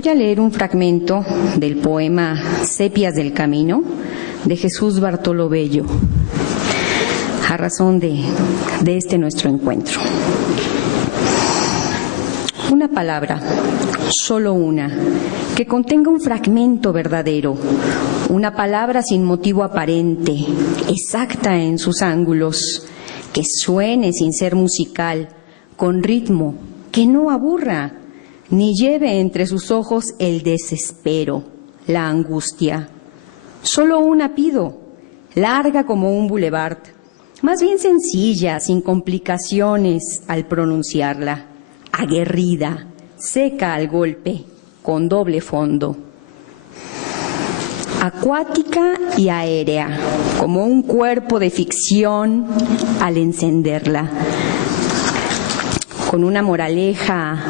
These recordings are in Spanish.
Voy a leer un fragmento del poema Sepias del Camino de Jesús Bartolo Bello, a razón de este nuestro encuentro. Una palabra, solo una, que contenga un fragmento verdadero, una palabra sin motivo aparente, exacta en sus ángulos, que suene sin ser musical, con ritmo, que no aburra, ni lleve entre sus ojos el desespero, la angustia. Solo una pido, larga como un boulevard, más bien sencilla, sin complicaciones al pronunciarla, aguerrida, seca al golpe, con doble fondo. Acuática y aérea, como un cuerpo de ficción al encenderla, con una moraleja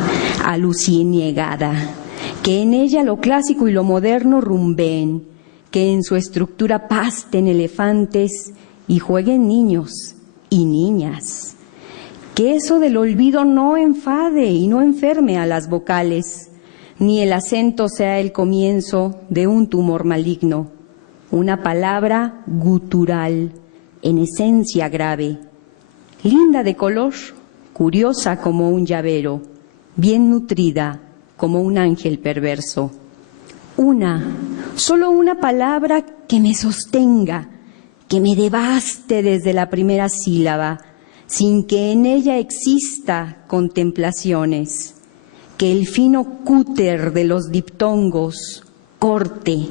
aluciniegada, que en ella lo clásico y lo moderno rumbeen, que en su estructura pasten elefantes y jueguen niños y niñas, que eso del olvido no enfade y no enferme a las vocales, ni el acento sea el comienzo de un tumor maligno, una palabra gutural, en esencia grave, linda de color, curiosa como un llavero, bien nutrida como un ángel perverso. Solo una palabra que me sostenga, que me devaste desde la primera sílaba, sin que en ella exista contemplaciones, que el fino cúter de los diptongos corte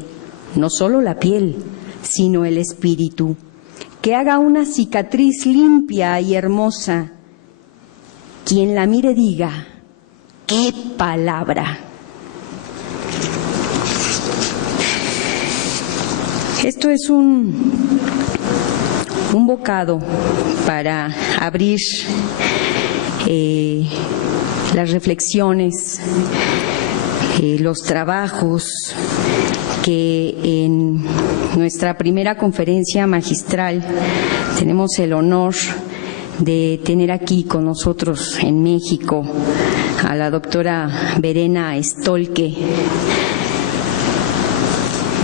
no solo la piel, sino el espíritu, que haga una cicatriz limpia y hermosa. Quien la mire diga, ¡qué palabra! Esto es un bocado para abrir las reflexiones, los trabajos que en nuestra primera conferencia magistral tenemos el honor de tener aquí con nosotros en México a la doctora Verena Stolke.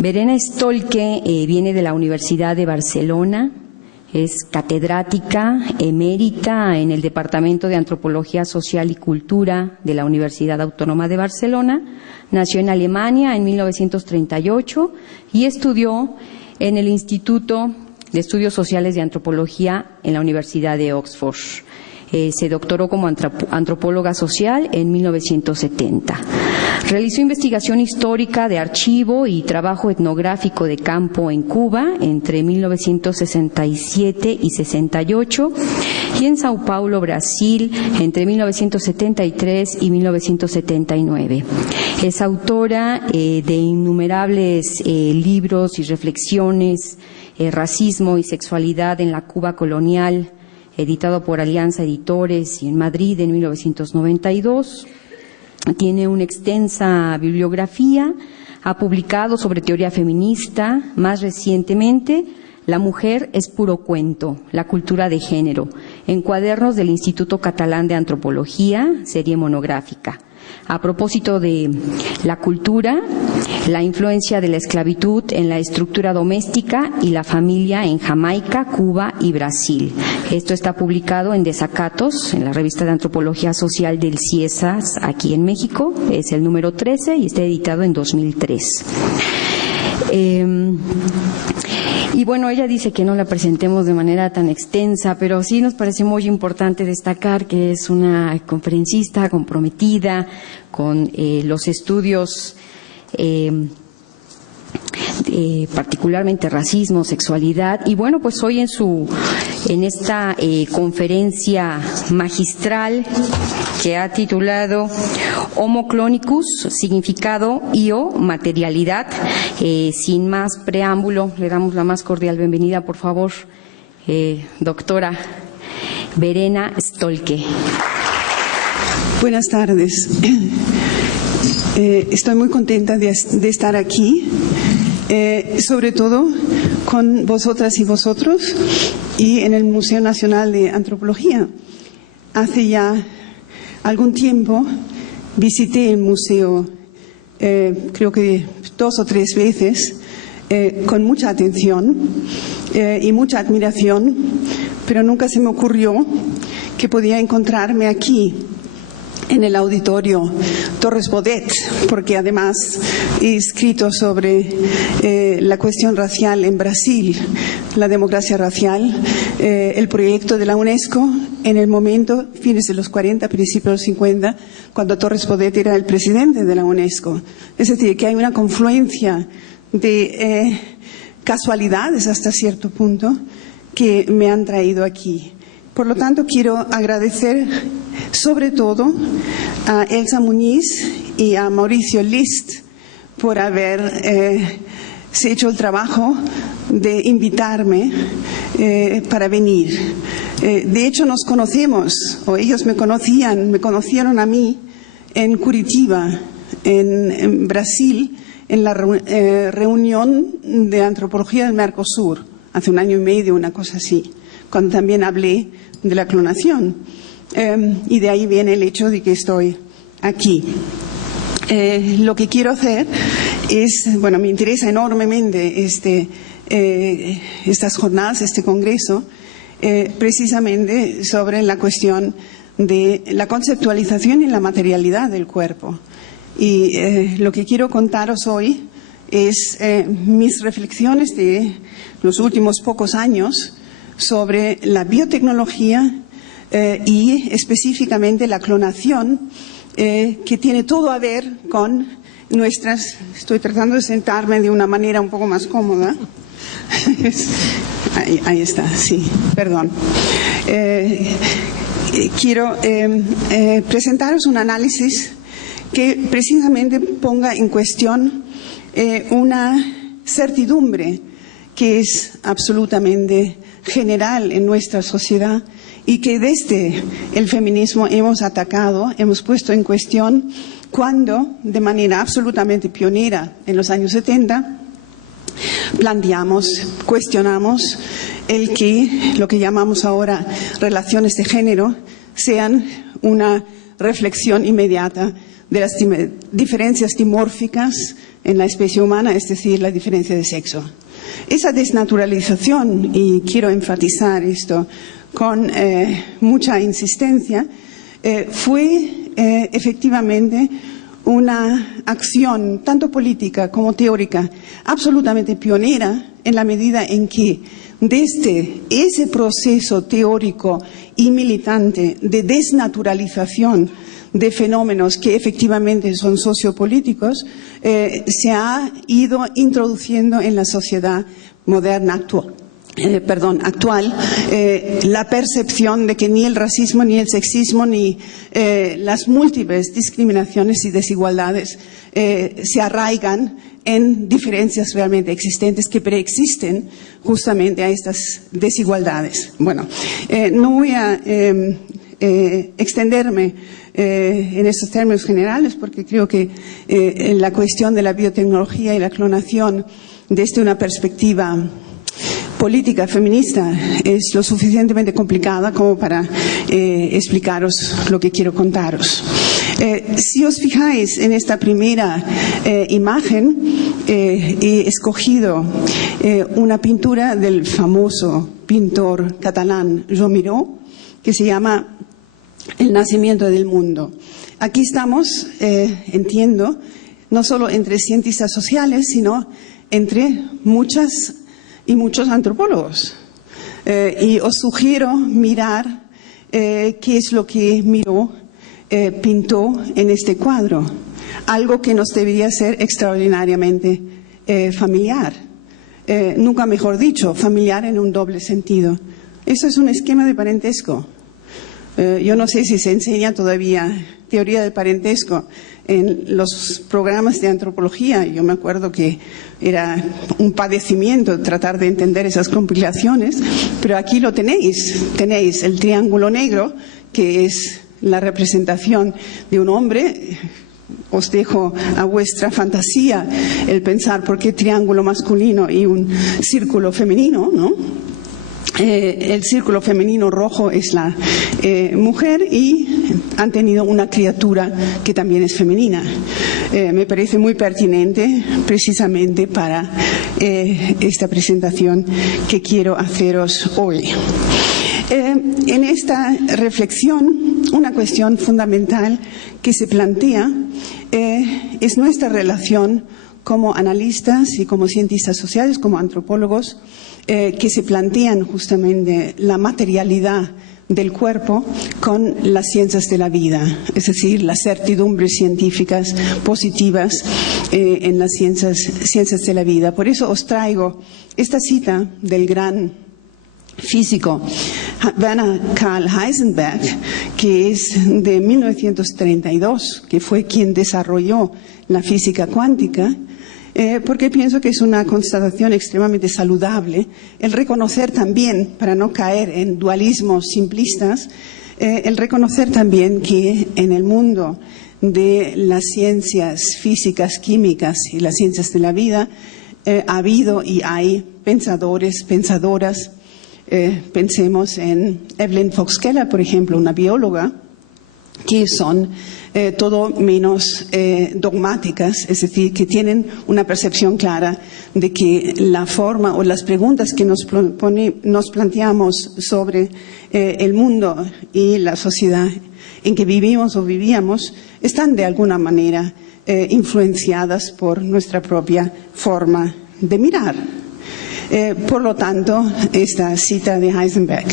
Verena Stolke viene de la Universidad de Barcelona, es catedrática emérita en el Departamento de Antropología Social y Cultura de la Universidad Autónoma de Barcelona, nació en Alemania en 1938 y estudió en el Instituto de Estudios Sociales de Antropología en la Universidad de Oxford. Se doctoró como antropóloga social en 1970. Realizó investigación histórica de archivo y trabajo etnográfico de campo en Cuba entre 1967 y 68 y en Sao Paulo, Brasil, entre 1973 y 1979. Es autora de innumerables libros y reflexiones, Racismo y sexualidad en la Cuba colonial, editado por Alianza Editores y en Madrid en 1992. Tiene una extensa bibliografía, ha publicado sobre teoría feminista, más recientemente, La mujer es puro cuento, la cultura de género, en cuadernos del Instituto Catalán de Antropología, serie monográfica. A propósito de la cultura, la influencia de la esclavitud en la estructura doméstica y la familia en Jamaica, Cuba y Brasil. Esto está publicado en Desacatos, en la revista de Antropología Social del CIESAS, aquí en México. Es el número 13 y está editado en 2003. Y bueno, ella dice que no la presentemos de manera tan extensa, pero sí nos parece muy importante destacar que es una conferencista comprometida con los estudios, particularmente racismo, sexualidad. Y bueno, pues hoy en esta conferencia magistral que ha titulado Homo Clonicus, significado y/o materialidad. Sin más preámbulo, le damos la más cordial bienvenida, por favor, doctora Verena Stolke. Buenas tardes. Estoy muy contenta de estar aquí, sobre todo con vosotras y vosotros y en el Museo Nacional de Antropología. Hace ya algún tiempo visité el museo creo que 2 o 3 veces, con mucha atención y mucha admiración, pero nunca se me ocurrió que podía encontrarme aquí, en el auditorio Torres Bodet, porque además he escrito sobre la cuestión racial en Brasil, la democracia racial, el proyecto de la UNESCO en el momento, fines de los 40, principios de los 50, cuando Torres Bodet era el presidente de la UNESCO. Es decir, que hay una confluencia de casualidades hasta cierto punto que me han traído aquí. Por lo tanto, quiero agradecer sobre todo a Elsa Muñiz y a Mauricio List por haber hecho el trabajo de invitarme para venir. De hecho, nos conocemos, o ellos me conocieron a mí en Curitiba, en Brasil, en la reunión de antropología del Mercosur, hace 1 año y medio, una cosa así, cuando también hablé de la clonación. Y de ahí viene el hecho de que estoy aquí. Lo que quiero hacer es, bueno, me interesa enormemente estas jornadas, este congreso, precisamente sobre la cuestión de la conceptualización y la materialidad del cuerpo. Y lo que quiero contaros hoy es mis reflexiones de los últimos pocos años sobre la biotecnología y específicamente la clonación, que tiene todo a ver con nuestras... Estoy tratando de sentarme de una manera un poco más cómoda. Ahí está, sí, perdón. Quiero presentaros un análisis que precisamente ponga en cuestión una certidumbre que es absolutamente general en nuestra sociedad y que desde el feminismo hemos atacado, hemos puesto en cuestión cuando, de manera absolutamente pionera en los años 70, planteamos, cuestionamos el que lo que llamamos ahora relaciones de género sean una reflexión inmediata de las diferencias dimórficas en la especie humana, es decir, la diferencia de sexo. Esa desnaturalización, y quiero enfatizar esto con mucha insistencia, fue efectivamente una acción tanto política como teórica absolutamente pionera, en la medida en que desde ese proceso teórico y militante de desnaturalización de fenómenos que efectivamente son sociopolíticos, se ha ido introduciendo en la sociedad moderna actual. La percepción de que ni el racismo, ni el sexismo, ni las múltiples discriminaciones y desigualdades se arraigan en diferencias realmente existentes que preexisten justamente a estas desigualdades. Bueno, no voy a extenderme en estos términos generales porque creo que la cuestión de la biotecnología y la clonación desde una perspectiva política feminista es lo suficientemente complicada como para explicaros lo que quiero contaros. Si os fijáis en esta primera imagen, he escogido una pintura del famoso pintor catalán Joan Miró, que se llama El nacimiento del mundo. Aquí estamos, entiendo, no solo entre cientistas sociales, sino entre muchas y muchos antropólogos. Y os sugiero mirar qué es lo que Miró pintó en este cuadro, algo que nos debería ser extraordinariamente familiar. Nunca mejor dicho, familiar en un doble sentido. Eso es un esquema de parentesco. Yo no sé si se enseña todavía teoría del parentesco en los programas de antropología. Yo me acuerdo que era un padecimiento tratar de entender esas compilaciones, pero aquí lo tenéis. Tenéis el triángulo negro, que es la representación de un hombre. Os dejo a vuestra fantasía el pensar por qué triángulo masculino y un círculo femenino, ¿no? El círculo femenino rojo es la mujer y han tenido una criatura que también es femenina. me parece muy pertinente precisamente para esta presentación que quiero haceros hoy. En esta reflexión, una cuestión fundamental que se plantea es nuestra relación como analistas y como cientistas sociales, como antropólogos, que se plantean justamente la materialidad del cuerpo con las ciencias de la vida, es decir, las certidumbres científicas positivas en las ciencias de la vida. Por eso os traigo esta cita del gran físico Werner Karl Heisenberg, que es de 1932, que fue quien desarrolló la física cuántica, porque pienso que es una constatación extremadamente saludable el reconocer también, para no caer en dualismos simplistas, el reconocer también que en el mundo de las ciencias físicas, químicas y las ciencias de la vida ha habido y hay pensadores, pensadoras. Pensemos en Evelyn Fox Keller, por ejemplo, una bióloga, que son todo menos dogmáticas, es decir, que tienen una percepción clara de que la forma o las preguntas que nos planteamos sobre el mundo y la sociedad en que vivimos o vivíamos están de alguna manera influenciadas por nuestra propia forma de mirar. Por lo tanto, esta cita de Heisenberg.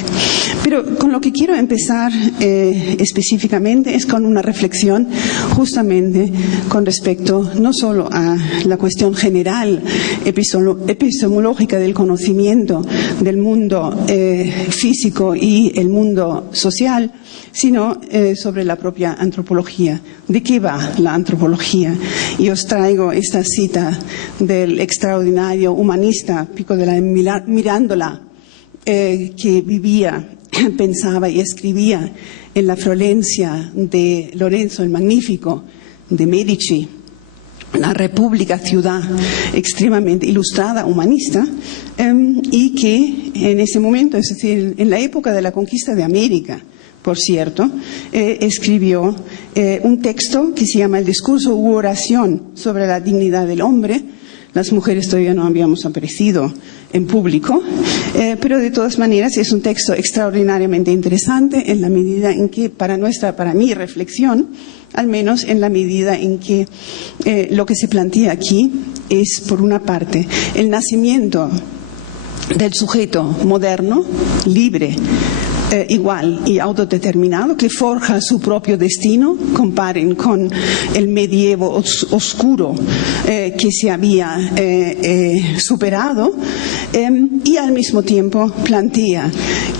Pero con lo que quiero empezar específicamente es con una reflexión justamente con respecto no solo a la cuestión general epistemológica del conocimiento del mundo físico y el mundo social, sino sobre la propia antropología. ¿De qué va la antropología? Y os traigo esta cita del extraordinario humanista Pico della Mirandola, que vivía, pensaba y escribía en la Florencia de Lorenzo el Magnífico, de Medici, una república, ciudad extremadamente ilustrada, humanista, y que en ese momento, es decir, en la época de la conquista de América, por cierto, escribió un texto que se llama El discurso u oración sobre la dignidad del hombre. Las mujeres todavía no habíamos aparecido en público, pero de todas maneras es un texto extraordinariamente interesante en la medida en que para mi reflexión, al menos en la medida en que lo que se plantea aquí es, por una parte, el nacimiento del sujeto moderno, libre, igual y autodeterminado, que forja su propio destino. Comparen con el medievo oscuro que se había superado, y al mismo tiempo plantea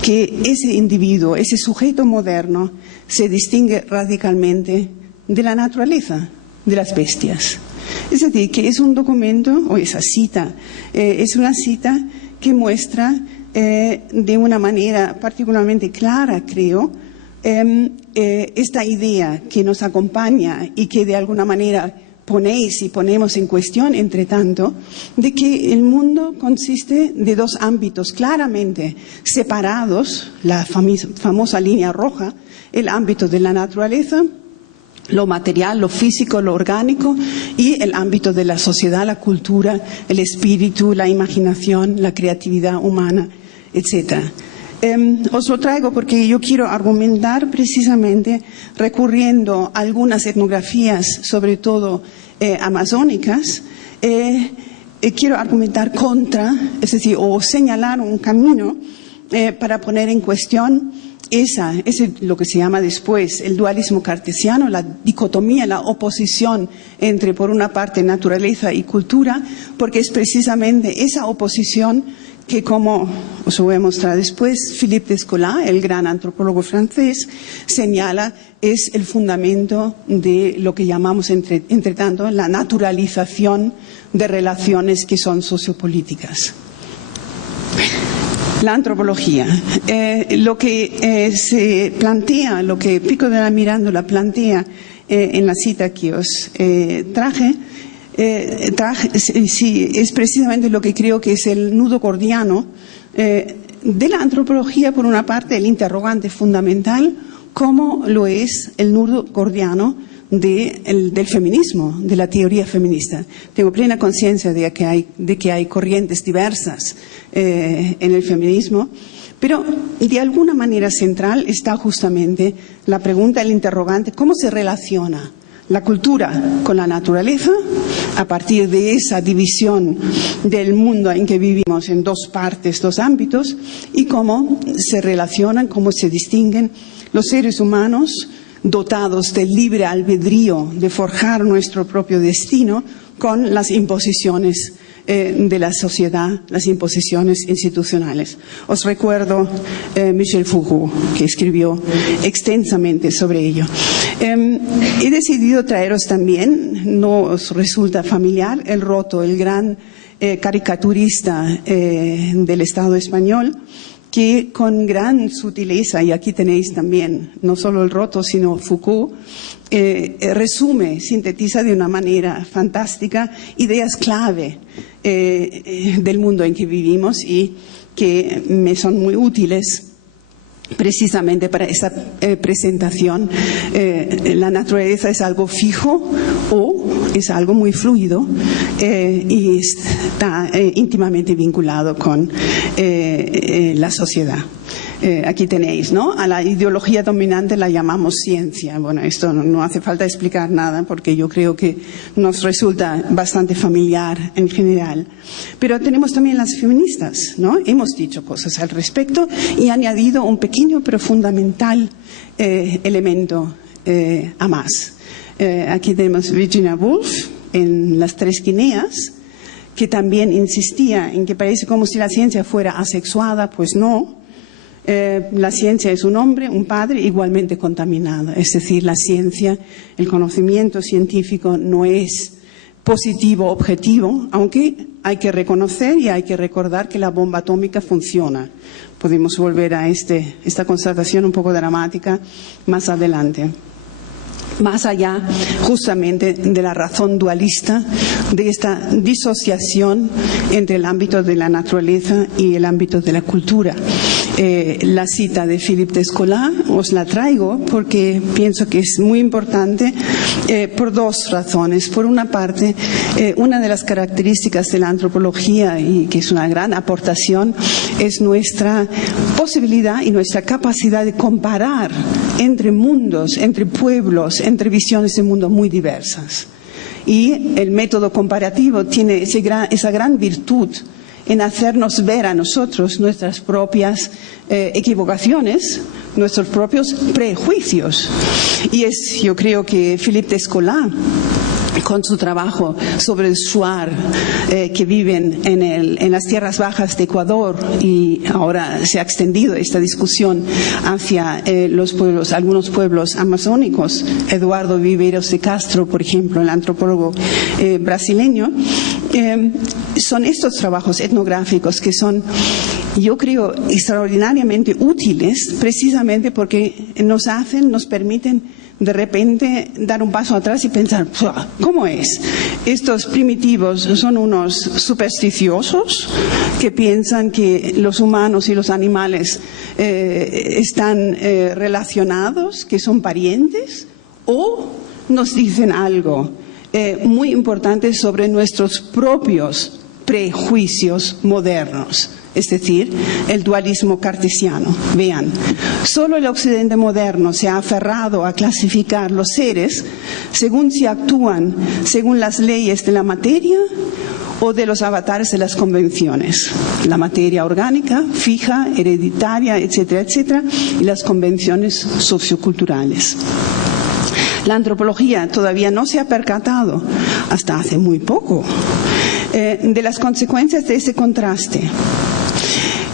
que ese individuo, ese sujeto moderno, se distingue radicalmente de la naturaleza, de las bestias. Es decir, que es un documento, o esa cita, es una cita que muestra de una manera particularmente clara, creo, esta idea que nos acompaña y que de alguna manera ponéis y ponemos en cuestión, entre tanto, de que el mundo consiste de dos ámbitos claramente separados, la famosa línea roja, el ámbito de la naturaleza, lo material, lo físico, lo orgánico, y el ámbito de la sociedad, la cultura, el espíritu, la imaginación, la creatividad humana, etc. Os lo traigo porque yo quiero argumentar precisamente recurriendo a algunas etnografías, sobre todo amazónicas. Quiero argumentar contra, es decir, o señalar un camino para poner en cuestión ese lo que se llama después el dualismo cartesiano, la dicotomía, la oposición entre, por una parte, naturaleza y cultura, porque es precisamente esa oposición que, como os voy a mostrar después, Philippe Descola, el gran antropólogo francés, señala es el fundamento de lo que llamamos, entre tanto, la naturalización de relaciones que son sociopolíticas. La antropología. Lo que se plantea, lo que Pico della Mirandola plantea en la cita que os traje, sí, es precisamente lo que creo que es el nudo gordiano de la antropología. Por una parte, el interrogante fundamental, cómo lo es el nudo gordiano del feminismo, de la teoría feminista. Tengo plena conciencia de que hay corrientes diversas en el feminismo, pero de alguna manera central está justamente la pregunta, el interrogante: ¿cómo se relaciona la cultura con la naturaleza a partir de esa división del mundo en que vivimos en dos partes, dos ámbitos, y cómo se relacionan, cómo se distinguen los seres humanos dotados del libre albedrío de forjar nuestro propio destino con las imposiciones de la sociedad, las imposiciones institucionales. Os recuerdo Michel Foucault, que escribió extensamente sobre ello. He decidido traeros también, no os resulta familiar, El Roto, el gran caricaturista del Estado español, que con gran sutileza, y aquí tenéis también no solo El Roto, sino Foucault, resume, sintetiza de una manera fantástica ideas clave del mundo en que vivimos y que me son muy útiles precisamente para esta presentación. La naturaleza es algo fijo o es algo muy fluido y está íntimamente vinculado con la sociedad. Aquí tenéis, ¿no? A la ideología dominante la llamamos ciencia. Bueno, esto no hace falta explicar nada porque yo creo que nos resulta bastante familiar en general. Pero tenemos también las feministas, ¿no? Hemos dicho cosas al respecto y añadido un pequeño pero fundamental elemento a más. Aquí tenemos Virginia Woolf en Las Tres Guineas, que también insistía en que parece como si la ciencia fuera asexuada. Pues no. La ciencia es un hombre, un padre igualmente contaminado. Es decir, la ciencia, el conocimiento científico no es positivo, objetivo, aunque hay que reconocer y hay que recordar que la bomba atómica funciona. Podemos volver a esta constatación un poco dramática más adelante. Más allá justamente de la razón dualista, de esta disociación entre el ámbito de la naturaleza y el ámbito de la cultura. La cita de Philippe Descola os la traigo porque pienso que es muy importante por dos razones. Por una parte, una de las características de la antropología, y que es una gran aportación, es nuestra posibilidad y nuestra capacidad de comparar entre mundos, entre pueblos, entre visiones de mundo muy diversas. Y el método comparativo tiene esa gran virtud en hacernos ver a nosotros nuestras propias equivocaciones, nuestros propios prejuicios. Y yo creo que Philippe Descola, con su trabajo sobre el shuar que viven en las tierras bajas de Ecuador, y ahora se ha extendido esta discusión hacia algunos pueblos amazónicos. Eduardo Viveiros de Castro, por ejemplo, el antropólogo brasileño, son estos trabajos etnográficos que son, yo creo, extraordinariamente útiles precisamente porque nos permiten de repente dar un paso atrás y pensar, ¿cómo es? Estos primitivos son unos supersticiosos que piensan que los humanos y los animales están relacionados, que son parientes, o nos dicen algo muy importante sobre nuestros propios prejuicios modernos. Es decir, el dualismo cartesiano. Vean, solo el occidente moderno se ha aferrado a clasificar los seres según si actúan según las leyes de la materia o de los avatares de las convenciones. La materia orgánica, fija, hereditaria, etcétera, etcétera, y las convenciones socioculturales. La antropología todavía no se ha percatado, hasta hace muy poco, de las consecuencias de ese contraste.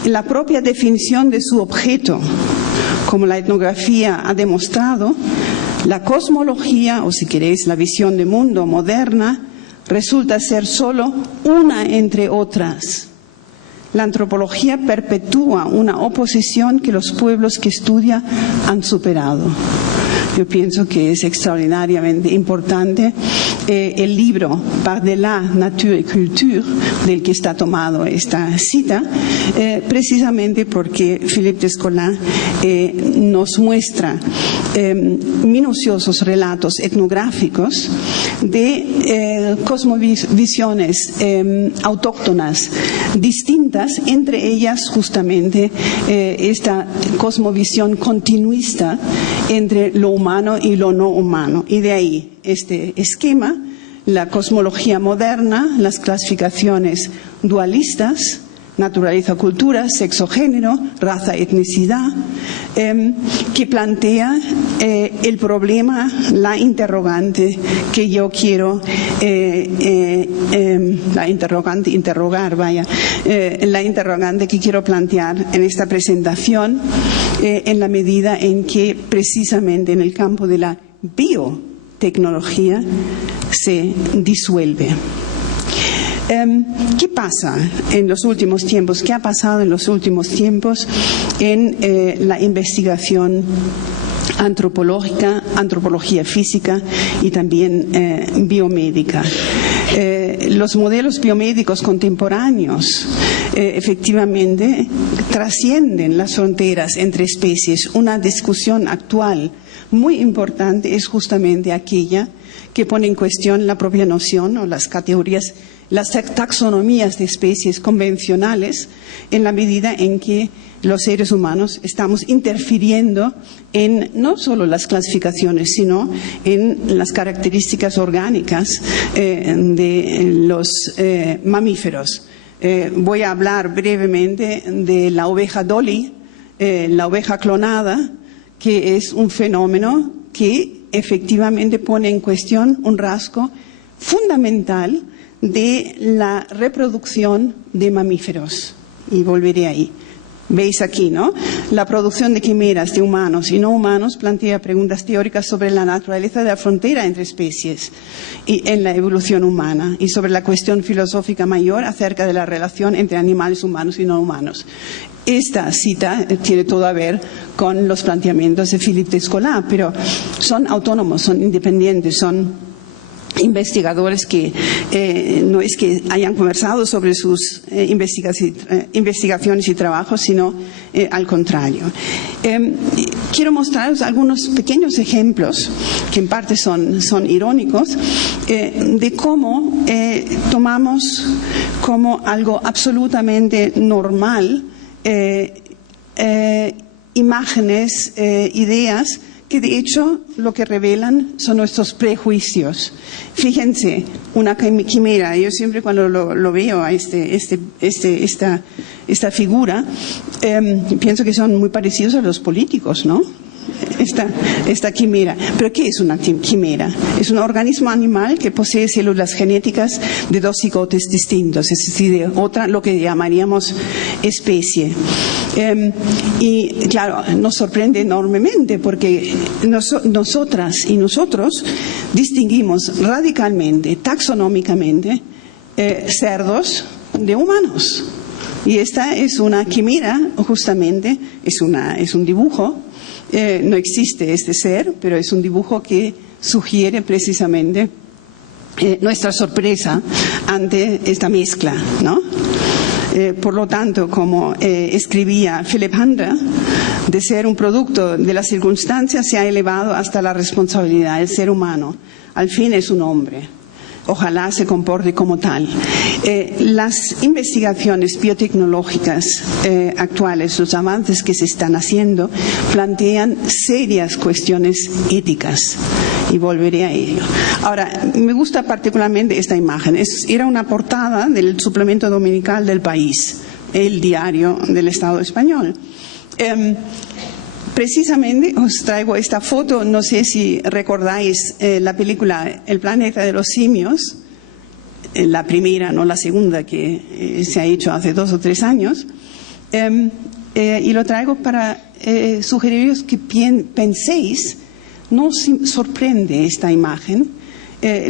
La propia definición de su objeto, como la etnografía ha demostrado, la cosmología, o si queréis la visión de mundo moderna, resulta ser solo una entre otras. La antropología perpetúa una oposición que los pueblos que estudia han superado. Yo pienso que es extraordinariamente importante el libro Par-delà nature et culture, del que está tomado esta cita, precisamente porque Philippe Descola nos muestra minuciosos relatos etnográficos de cosmovisiones autóctonas distintas, entre ellas justamente esta cosmovisión continuista entre lo humano y lo no humano. Y de ahí este esquema, la cosmología moderna, las clasificaciones dualistas, naturaleza, cultura, sexo, género, raza, etnicidad, que plantea el problema, la interrogante que yo quiero, la interrogante que quiero plantear en esta presentación, en la medida en que precisamente en el campo de la biotecnología se disuelve. ¿Qué pasa en los últimos tiempos? ¿Qué ha pasado en los últimos tiempos en la investigación antropológica, antropología física y también biomédica? Los modelos biomédicos contemporáneos efectivamente trascienden las fronteras entre especies. Una discusión actual muy importante es justamente aquella que pone en cuestión la propia noción o las categorías, las taxonomías de especies convencionales, en la medida en que los seres humanos estamos interfiriendo en no solo las clasificaciones, sino en las características orgánicas de los mamíferos. Voy a hablar brevemente de la oveja Dolly, la oveja clonada, que es un fenómeno que efectivamente pone en cuestión un rasgo fundamental de la reproducción de mamíferos. Y volveré ahí. Veis aquí, ¿no? La producción de quimeras de humanos y no humanos plantea preguntas teóricas sobre la naturaleza de la frontera entre especies y en la evolución humana, y sobre la cuestión filosófica mayor acerca de la relación entre animales humanos y no humanos. Esta cita tiene todo a ver con los planteamientos de Philippe Descola, pero son autónomos, son independientes, son investigadores que no es que hayan conversado sobre sus investigaciones y trabajos, sino al contrario. Quiero mostraros algunos pequeños ejemplos, que en parte son irónicos, de cómo tomamos como algo absolutamente normal imágenes, ideas, que de hecho lo que revelan son nuestros prejuicios. Fíjense, una quimera, yo siempre cuando lo veo a esta figura, pienso que son muy parecidos a los políticos, ¿no? Esta quimera. ¿Pero qué es una quimera? Es un organismo animal que posee células genéticas de dos cigotes distintos, es decir, de otra, lo que llamaríamos especie. Y claro, nos sorprende enormemente porque nosotras y nosotros distinguimos radicalmente, taxonómicamente, cerdos de humanos. Y esta es una quimera, justamente, es un dibujo. No existe este ser, pero es un dibujo que sugiere precisamente nuestra sorpresa ante esta mezcla, ¿no? Por lo tanto, como escribía Philip Handler, de ser un producto de las circunstancias se ha elevado hasta la responsabilidad del ser humano. Al fin es un hombre. Ojalá se comporte como tal. Las investigaciones biotecnológicas actuales, los avances que se están haciendo, plantean serias cuestiones éticas. Y volveré a ello. Ahora, me gusta particularmente esta imagen. Era una portada del suplemento dominical del País, el diario del Estado español. Precisamente os traigo esta foto, no sé si recordáis la película El planeta de los simios, la primera, no la segunda, que se ha hecho hace 2 o 3 años, y lo traigo para sugeriros que penséis, no os sorprende esta imagen.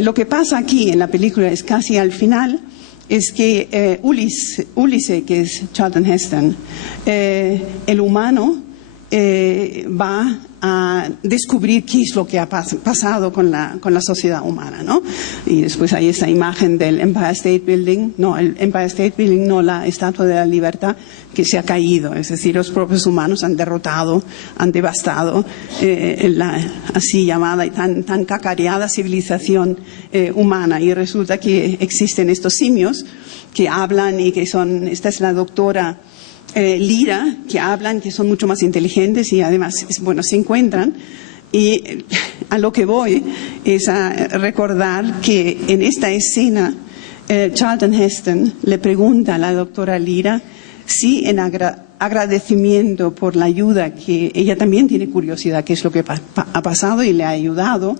Lo que pasa aquí en la película es casi al final, es que Ulises, que es Charlton Heston, el humano, va a descubrir qué es lo que ha pasado con la sociedad humana, ¿no? Y después hay esa imagen del Empire State Building, el Empire State Building, no la Estatua de la Libertad, que se ha caído, es decir, los propios humanos han derrotado, han devastado la así llamada y tan cacareada civilización humana, y resulta que existen estos simios que hablan y que son, esta es la doctora Lira, que hablan, que son mucho más inteligentes y además, bueno, se encuentran. Y a lo que voy es a recordar que en esta escena Charlton Heston le pregunta a la doctora Lira si en agradecimiento por la ayuda, que ella también tiene curiosidad qué es lo que ha pasado y le ha ayudado,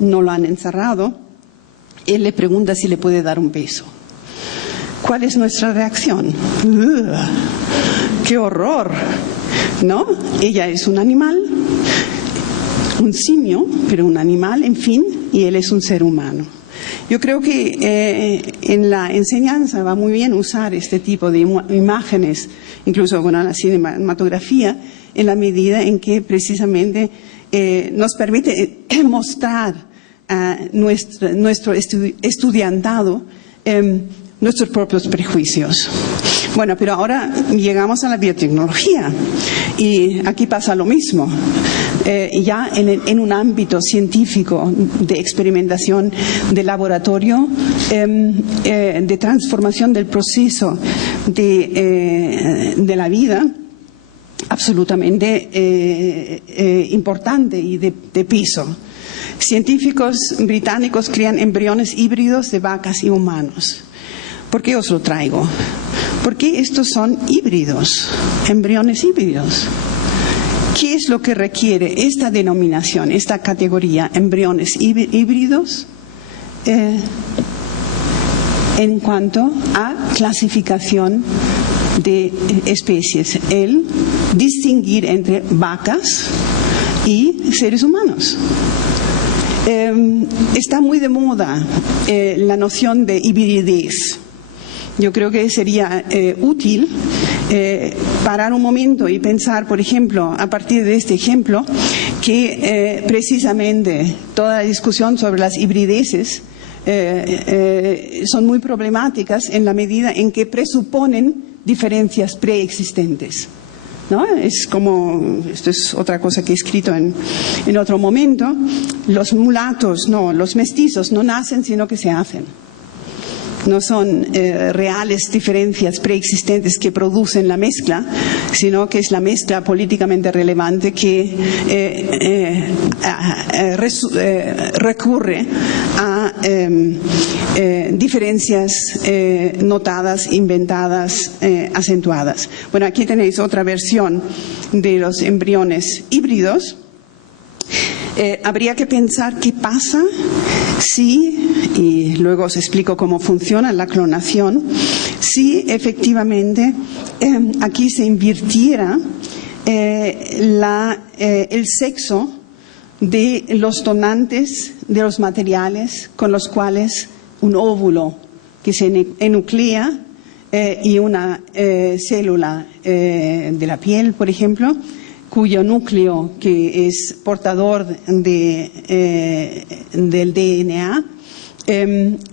no lo han encerrado, él le pregunta si le puede dar un beso. ¿Cuál es nuestra reacción? ¡Qué horror! ¿No? Ella es un animal, un simio, pero un animal, en fin, y él es un ser humano. Yo creo que en la enseñanza va muy bien usar este tipo de imágenes, incluso con la cinematografía, en la medida en que precisamente nos permite mostrar a nuestro estudiantado nuestros propios prejuicios. Bueno, pero ahora llegamos a la biotecnología y aquí pasa lo mismo. Ya en un ámbito científico de experimentación de laboratorio, de transformación del proceso de la vida, absolutamente importante y de peso. Científicos británicos crían embriones híbridos de vacas y humanos. ¿Por qué os lo traigo? Porque estos son híbridos, embriones híbridos. ¿Qué es lo que requiere esta denominación, esta categoría, embriones híbridos, en cuanto a clasificación de especies? El distinguir entre vacas y seres humanos. Está muy de moda la noción de hibridez. Yo creo que sería útil parar un momento y pensar, por ejemplo, a partir de este ejemplo, que precisamente toda la discusión sobre las hibrideces son muy problemáticas en la medida en que presuponen diferencias preexistentes, ¿no? Es como, esto es otra cosa que he escrito en otro momento, los mulatos, los mestizos no nacen sino que se hacen. No son reales diferencias preexistentes que producen la mezcla, sino que es la mezcla políticamente relevante que recurre a diferencias notadas, inventadas, acentuadas. Bueno, aquí tenéis otra versión de los embriones híbridos. Habría que pensar qué pasa si, y luego os explico cómo funciona la clonación, si efectivamente aquí se invirtiera el sexo de los donantes de los materiales con los cuales un óvulo que se enuclea y una célula de la piel, por ejemplo, cuyo núcleo, que es portador del DNA,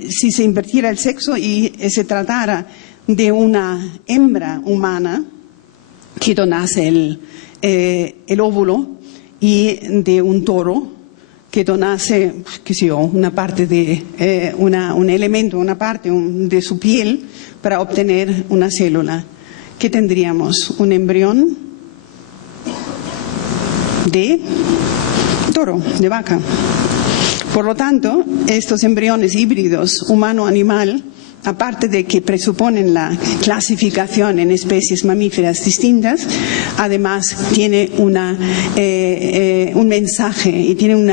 si se invirtiera el sexo y se tratara de una hembra humana que donase el óvulo y de un toro que donase, qué sé yo, una parte de un elemento, una parte de su piel para obtener una célula, ¿qué tendríamos? Un embrión de toro, de vaca. Por lo tanto, estos embriones híbridos humano-animal, aparte de que presuponen la clasificación en especies mamíferas distintas, además tiene un mensaje, y tiene un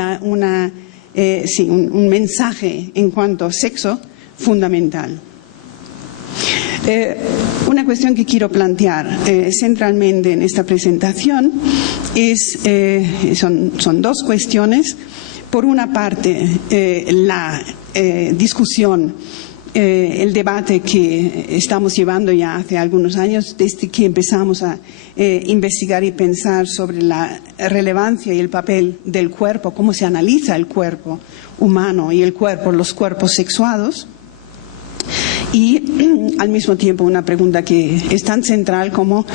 mensaje en cuanto a sexo fundamental. Una cuestión que quiero plantear centralmente en esta presentación son dos cuestiones. Por una parte, la discusión el debate que estamos llevando ya hace algunos años, desde que empezamos a investigar y pensar sobre la relevancia y el papel del cuerpo, cómo se analiza el cuerpo humano y los cuerpos sexuados. Y al mismo tiempo una pregunta que es tan central como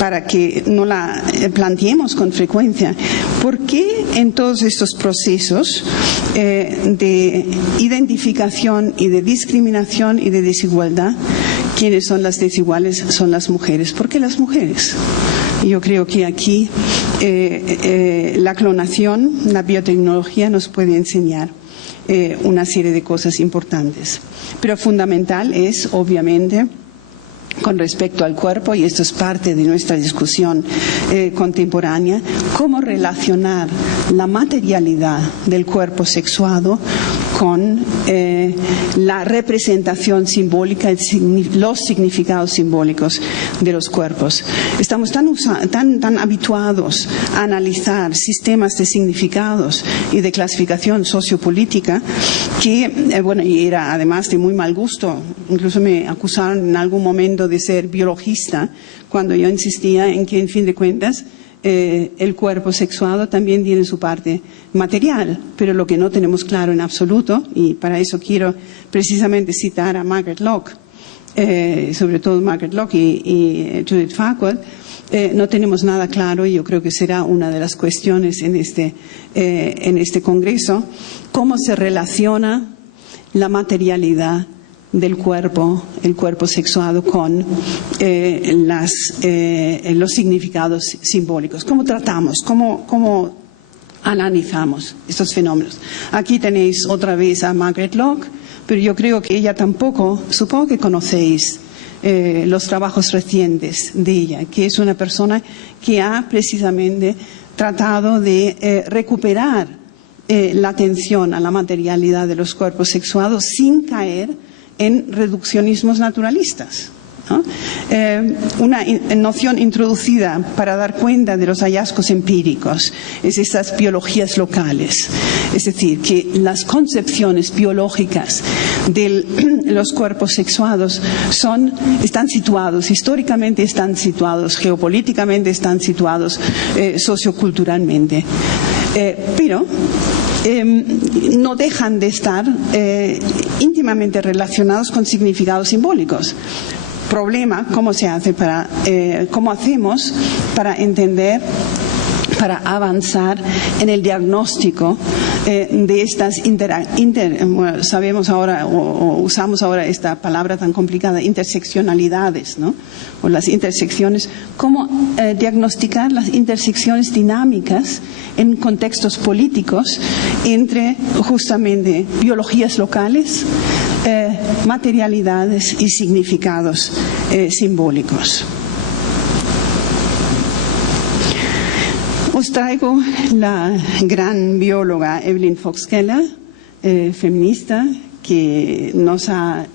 para que no la planteemos con frecuencia. ¿Por qué en todos estos procesos de identificación y de discriminación y de desigualdad, quienes son las desiguales son las mujeres? ¿Por qué las mujeres? Yo creo que aquí la clonación, la biotecnología nos puede enseñar una serie de cosas importantes. Pero fundamental es, obviamente, con respecto al cuerpo, y esto es parte de nuestra discusión contemporánea, cómo relacionar la materialidad del cuerpo sexuado con la representación simbólica, los significados simbólicos de los cuerpos. Estamos tan habituados a analizar sistemas de significados y de clasificación sociopolítica que, y era además de muy mal gusto. Incluso me acusaron en algún momento de ser biologista cuando yo insistía en que, en fin de cuentas, el cuerpo sexuado también tiene su parte material, pero lo que no tenemos claro en absoluto, y para eso quiero precisamente citar a Margaret Lock, sobre todo Margaret Lock y Judith Farquhar, no tenemos nada claro, y yo creo que será una de las cuestiones en este congreso, cómo se relaciona la materialidad del cuerpo, el cuerpo sexuado, con los significados simbólicos. ¿Cómo tratamos? ¿Cómo analizamos estos fenómenos? Aquí tenéis otra vez a Margaret Lock, pero yo creo que ella tampoco, supongo que conocéis los trabajos recientes de ella, que es una persona que ha precisamente tratado de recuperar la atención a la materialidad de los cuerpos sexuados sin caer en reduccionismos naturalistas, ¿no? Una noción introducida para dar cuenta de los hallazgos empíricos es estas biologías locales, es decir, que las concepciones biológicas de los cuerpos sexuados están situados, históricamente están situados, geopolíticamente están situados, socioculturalmente, pero no dejan de estar íntimamente relacionados con significados simbólicos. Problema, ¿cómo hacemos para entender, para avanzar en el diagnóstico de estas sabemos ahora, o usamos ahora esta palabra tan complicada, interseccionalidades, ¿no? O las intersecciones, cómo diagnosticar las intersecciones dinámicas en contextos políticos entre justamente biologías locales, materialidades y significados simbólicos. Os traigo la gran bióloga Evelyn Fox-Keller, feminista, que nos ha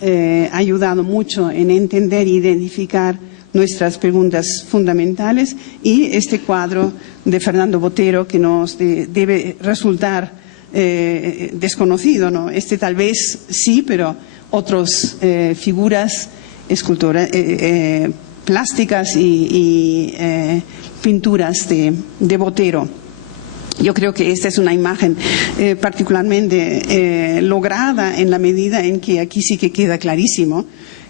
ayudado mucho en entender e identificar nuestras preguntas fundamentales, y este cuadro de Fernando Botero, que nos debe resultar desconocido, ¿no? Este tal vez sí, pero otras figuras, esculturas, plásticas y pinturas de Botero. Yo creo que esta es una imagen particularmente lograda en la medida en que aquí sí que queda clarísimo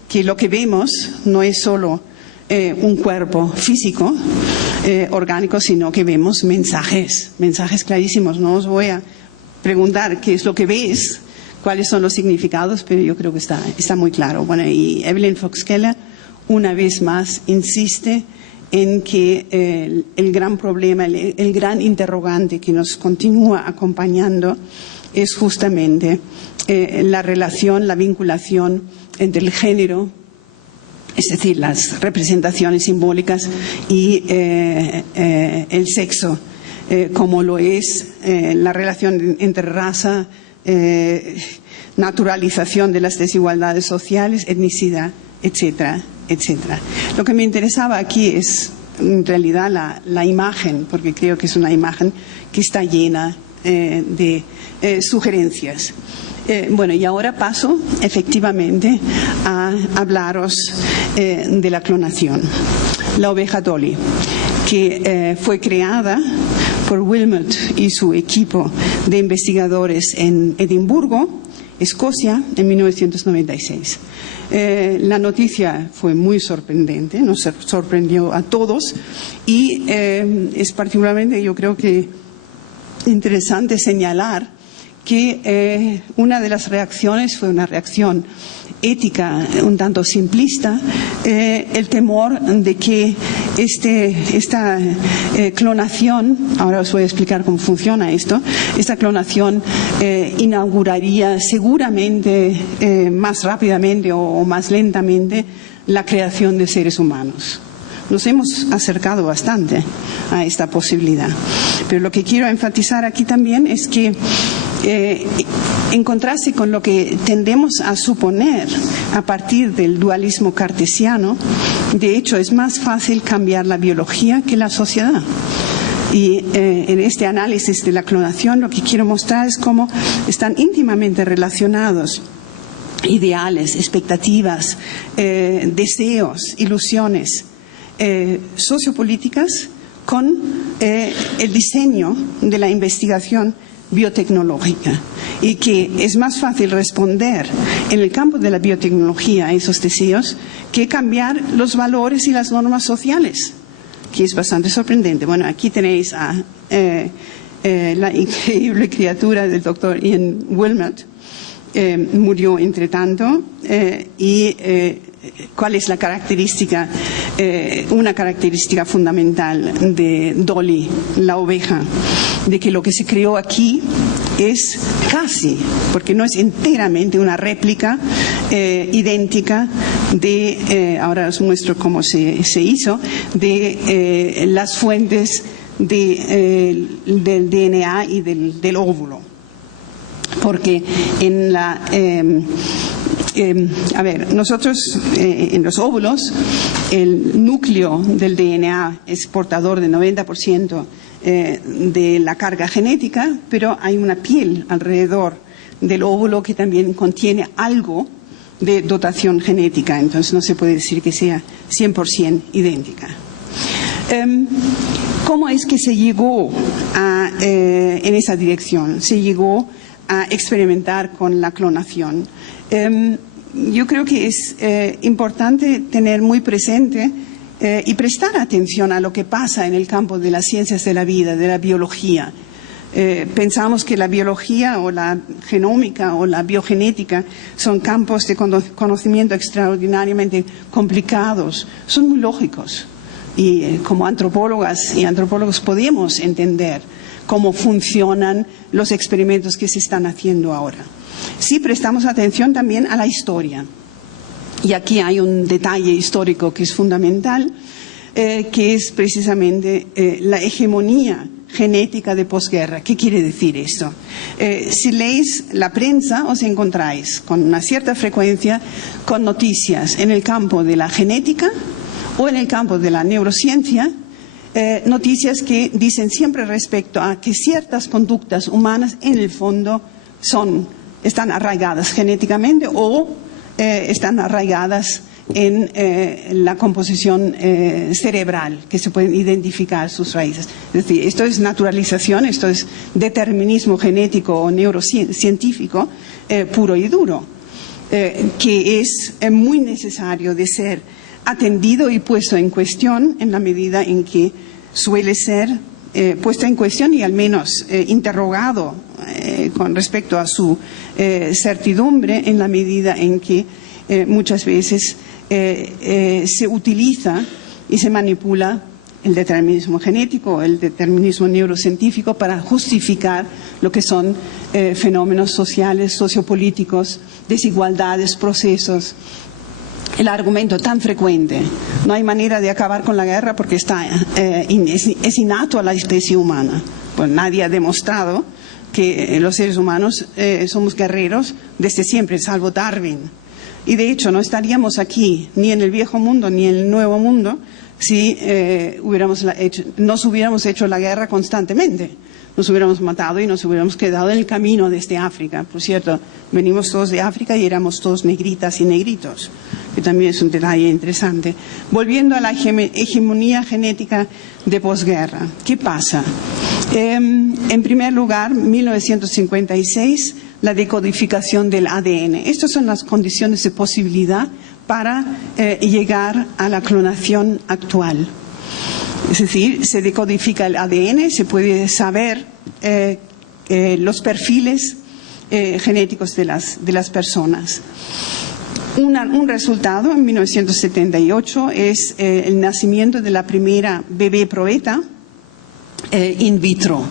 que lo que vemos no es solo un cuerpo físico, orgánico, sino que vemos mensajes clarísimos. No os voy a preguntar qué es lo que ves, cuáles son los significados, pero yo creo que está muy claro. Bueno, y Evelyn Fox-Keller una vez más insiste en que el gran problema, el gran interrogante que nos continúa acompañando es justamente la relación, la vinculación entre el género, es decir, las representaciones simbólicas, y el sexo, como lo es la relación entre raza, naturalización de las desigualdades sociales, etnicidad, etcétera, etcétera. Lo que me interesaba aquí es en realidad la imagen, porque creo que es una imagen que está llena de sugerencias. Bueno, y ahora paso efectivamente a hablaros de la clonación. La oveja Dolly, que fue creada por Wilmot y su equipo de investigadores en Edimburgo, Escocia, en 1996. La noticia fue muy sorprendente, nos sorprendió a todos y es particularmente, yo creo que interesante señalar que una de las reacciones fue una reacción ética un tanto simplista, el temor de que esta clonación, ahora os voy a explicar cómo funciona esto, esta clonación inauguraría seguramente más rápidamente o más lentamente la creación de seres humanos. Nos hemos acercado bastante a esta posibilidad. Pero lo que quiero enfatizar aquí también es que en contraste con lo que tendemos a suponer a partir del dualismo cartesiano, de hecho es más fácil cambiar la biología que la sociedad. Y en este análisis de la clonación lo que quiero mostrar es cómo están íntimamente relacionados ideales, expectativas, deseos, ilusiones sociopolíticas con el diseño de la investigación biotecnológica, y que es más fácil responder en el campo de la biotecnología a esos deseos que cambiar los valores y las normas sociales, que es bastante sorprendente. Bueno, aquí tenéis a la increíble criatura del doctor Ian Wilmot, murió entre tanto, y cuál es la característica, una característica fundamental de Dolly, la oveja, de que lo que se creó aquí es casi, porque no es enteramente una réplica idéntica de, ahora os muestro cómo se hizo, de las fuentes del DNA y del óvulo. Porque en la... a ver, nosotros en los óvulos el núcleo del DNA es portador del 90% de la carga genética, pero hay una piel alrededor del óvulo que también contiene algo de dotación genética, entonces no se puede decir que sea 100% idéntica. ¿Cómo es que se llegó en esa dirección? Se llegó a experimentar con la clonación. Yo creo que es importante tener muy presente y prestar atención a lo que pasa en el campo de las ciencias de la vida, de la biología. Pensamos que la biología o la genómica o la biogenética son campos de conocimiento extraordinariamente complicados. Son muy lógicos y como antropólogas y antropólogos podemos entender cómo funcionan los experimentos que se están haciendo ahora. Sí prestamos atención también a la historia. Y aquí hay un detalle histórico que es fundamental, que es precisamente la hegemonía genética de posguerra. ¿Qué quiere decir esto? Si leéis la prensa os encontráis con una cierta frecuencia con noticias en el campo de la genética o en el campo de la neurociencia, noticias que dicen siempre respecto a que ciertas conductas humanas en el fondo están arraigadas genéticamente o están arraigadas en la composición cerebral, que se pueden identificar sus raíces. Es decir, esto es naturalización, esto es determinismo genético o neurocientífico puro y duro, que es muy necesario de ser atendido y puesto en cuestión en la medida en que suele ser puesto en cuestión y al menos interrogado con respecto a su certidumbre en la medida en que muchas veces se utiliza y se manipula el determinismo genético, el determinismo neurocientífico para justificar lo que son fenómenos sociales, sociopolíticos, desigualdades, procesos. El argumento tan frecuente, no hay manera de acabar con la guerra porque es innato a la especie humana. Pues nadie ha demostrado que los seres humanos somos guerreros desde siempre, salvo Darwin. Y de hecho no estaríamos aquí ni en el viejo mundo ni en el nuevo mundo si nos hubiéramos hecho la guerra constantemente. Nos hubiéramos matado y nos hubiéramos quedado en el camino desde África. Por cierto, venimos todos de África y éramos todos negritas y negritos, que también es un detalle interesante. Volviendo a la hegemonía genética de posguerra, ¿qué pasa? En primer lugar, 1956, la decodificación del ADN. Estas son las condiciones de posibilidad para llegar a la clonación actual. Es decir, se decodifica el ADN, se puede saber los perfiles genéticos de las personas. Un resultado en 1978 es el nacimiento de la primera bebé probeta in vitro,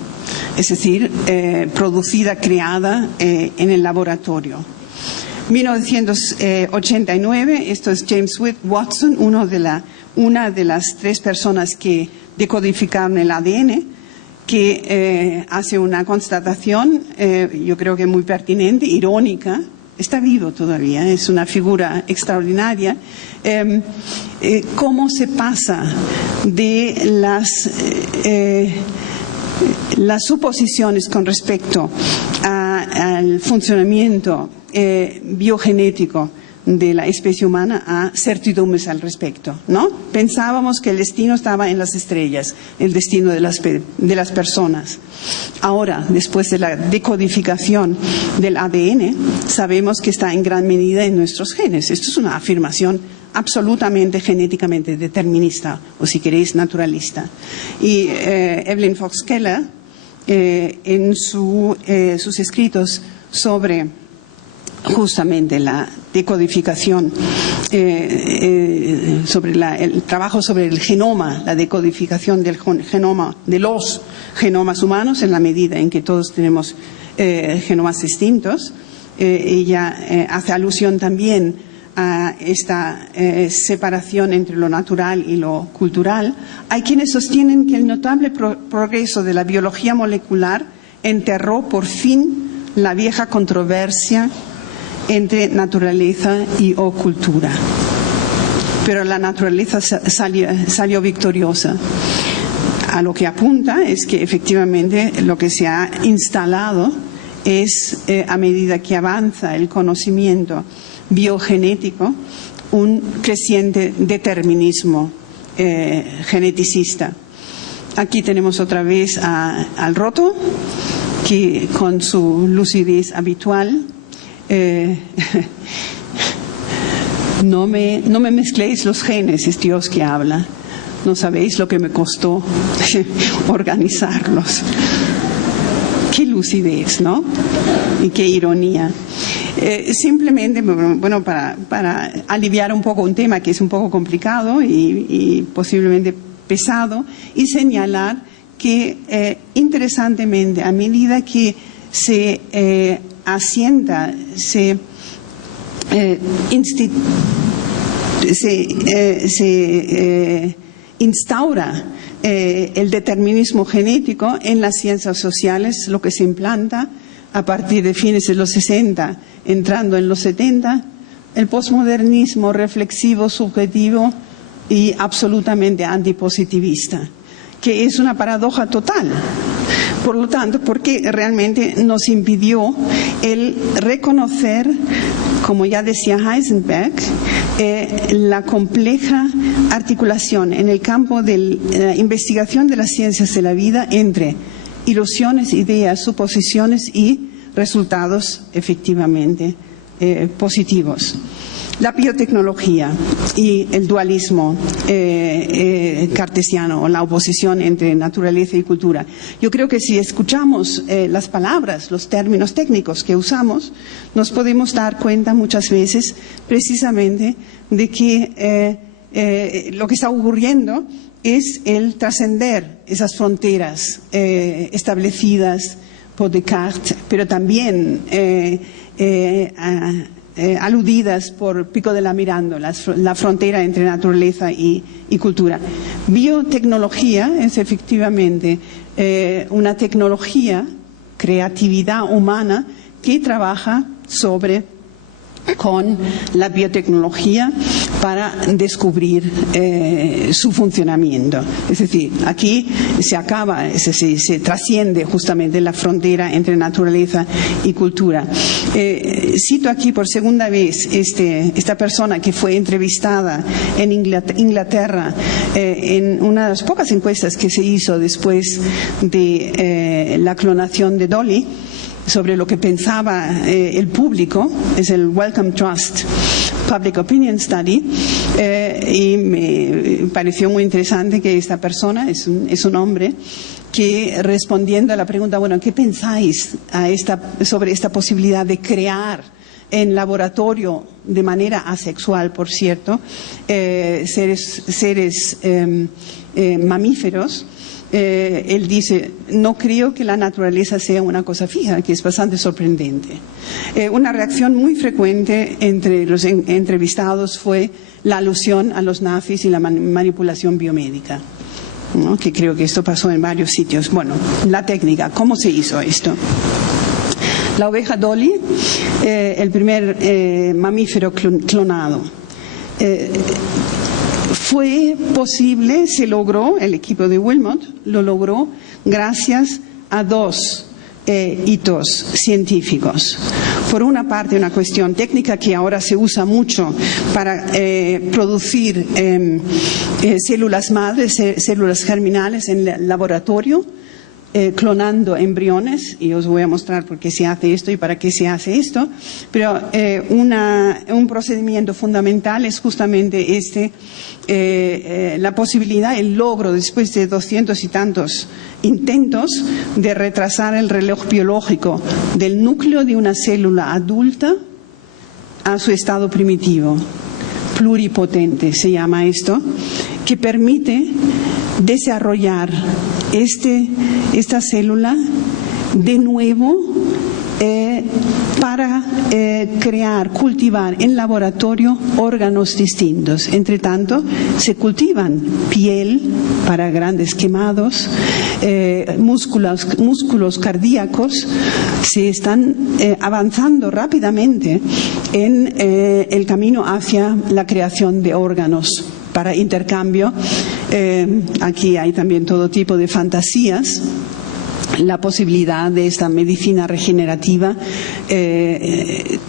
es decir, producida, creada en el laboratorio. 1989, esto es James Watson, una de las 3 personas que decodificaron el ADN, que hace una constatación, yo creo que muy pertinente, irónica. Está vivo todavía, es una figura extraordinaria. Cómo se pasa de las suposiciones con respecto al funcionamiento biogenético de la especie humana a certidumbres al respecto, ¿no? Pensábamos que el destino estaba en las estrellas, el destino de las personas. Ahora, después de la decodificación del ADN, sabemos que está en gran medida en nuestros genes. Esto es una afirmación absolutamente genéticamente determinista, o si queréis, naturalista. Y Evelyn Fox Keller, en sus escritos sobre justamente la decodificación, sobre el trabajo sobre el genoma, la decodificación del genoma, de los genomas humanos, en la medida en que todos tenemos genomas distintos. Ella hace alusión también a esta separación entre lo natural y lo cultural. Hay quienes sostienen que el notable progreso de la biología molecular enterró por fin la vieja controversia entre naturaleza y o cultura. Pero la naturaleza salió victoriosa. A lo que apunta es que efectivamente lo que se ha instalado es, a medida que avanza el conocimiento biogenético, un creciente determinismo geneticista. Aquí tenemos otra vez al Roto, que con su lucidez habitual, no me mezcléis los genes, es Dios que habla. No sabéis lo que me costó organizarlos. Qué lucidez, ¿no? Y qué ironía. Simplemente, bueno, para aliviar un poco un tema que es un poco complicado y posiblemente pesado, y señalar que interesantemente, a medida que se asienta, se instaura el determinismo genético en las ciencias sociales, lo que se implanta a partir de fines de los 60, entrando en los 70, el posmodernismo reflexivo, subjetivo y absolutamente antipositivista, que es una paradoja total. Por lo tanto, porque realmente nos impidió el reconocer, como ya decía Heisenberg, la compleja articulación en el campo de la investigación de las ciencias de la vida entre ilusiones, ideas, suposiciones y resultados efectivamente positivos. La biotecnología y el dualismo cartesiano, o la oposición entre naturaleza y cultura. Yo creo que si escuchamos las palabras, los términos técnicos que usamos, nos podemos dar cuenta muchas veces precisamente de que lo que está ocurriendo es el trascender esas fronteras establecidas por Descartes, pero también aludidas por Pico de la Mirandola, la frontera entre naturaleza y cultura. Biotecnología es efectivamente una tecnología, creatividad humana, que trabaja sobre con la biotecnología para descubrir su funcionamiento. Es decir, aquí se trasciende justamente la frontera entre naturaleza y cultura. Cito aquí por segunda vez esta persona que fue entrevistada en Inglaterra en una de las pocas encuestas que se hizo después de la clonación de Dolly, sobre lo que pensaba el público. Es el Wellcome Trust Public Opinion Study, y me pareció muy interesante que esta persona, es un hombre, que respondiendo a la pregunta, bueno, ¿qué pensáis sobre esta posibilidad de crear en laboratorio, de manera asexual, por cierto, seres mamíferos? Él dice, no creo que la naturaleza sea una cosa fija, que es bastante sorprendente. Una reacción muy frecuente entre los entrevistados fue la alusión a los nazis y la manipulación biomédica, ¿no? Que creo que esto pasó en varios sitios. Bueno, la técnica, ¿cómo se hizo esto? La oveja Dolly, el primer mamífero clonado. Fue posible, se logró, el equipo de Wilmot lo logró gracias a dos hitos científicos. Por una parte, una cuestión técnica que ahora se usa mucho para producir células madres, células germinales en el laboratorio, clonando embriones, y os voy a mostrar por qué se hace esto y para qué se hace esto, pero un procedimiento fundamental es justamente la posibilidad, el logro después de 200 y tantos intentos de retrasar el reloj biológico del núcleo de una célula adulta a su estado primitivo, pluripotente se llama esto, que permite desarrollar esta célula de nuevo para cultivar en laboratorio órganos distintos. Entre tanto, se cultivan piel para grandes quemados, músculos cardíacos. Se están avanzando rápidamente en el camino hacia la creación de órganos para intercambio. Aquí hay también todo tipo de fantasías. La posibilidad de esta medicina regenerativa,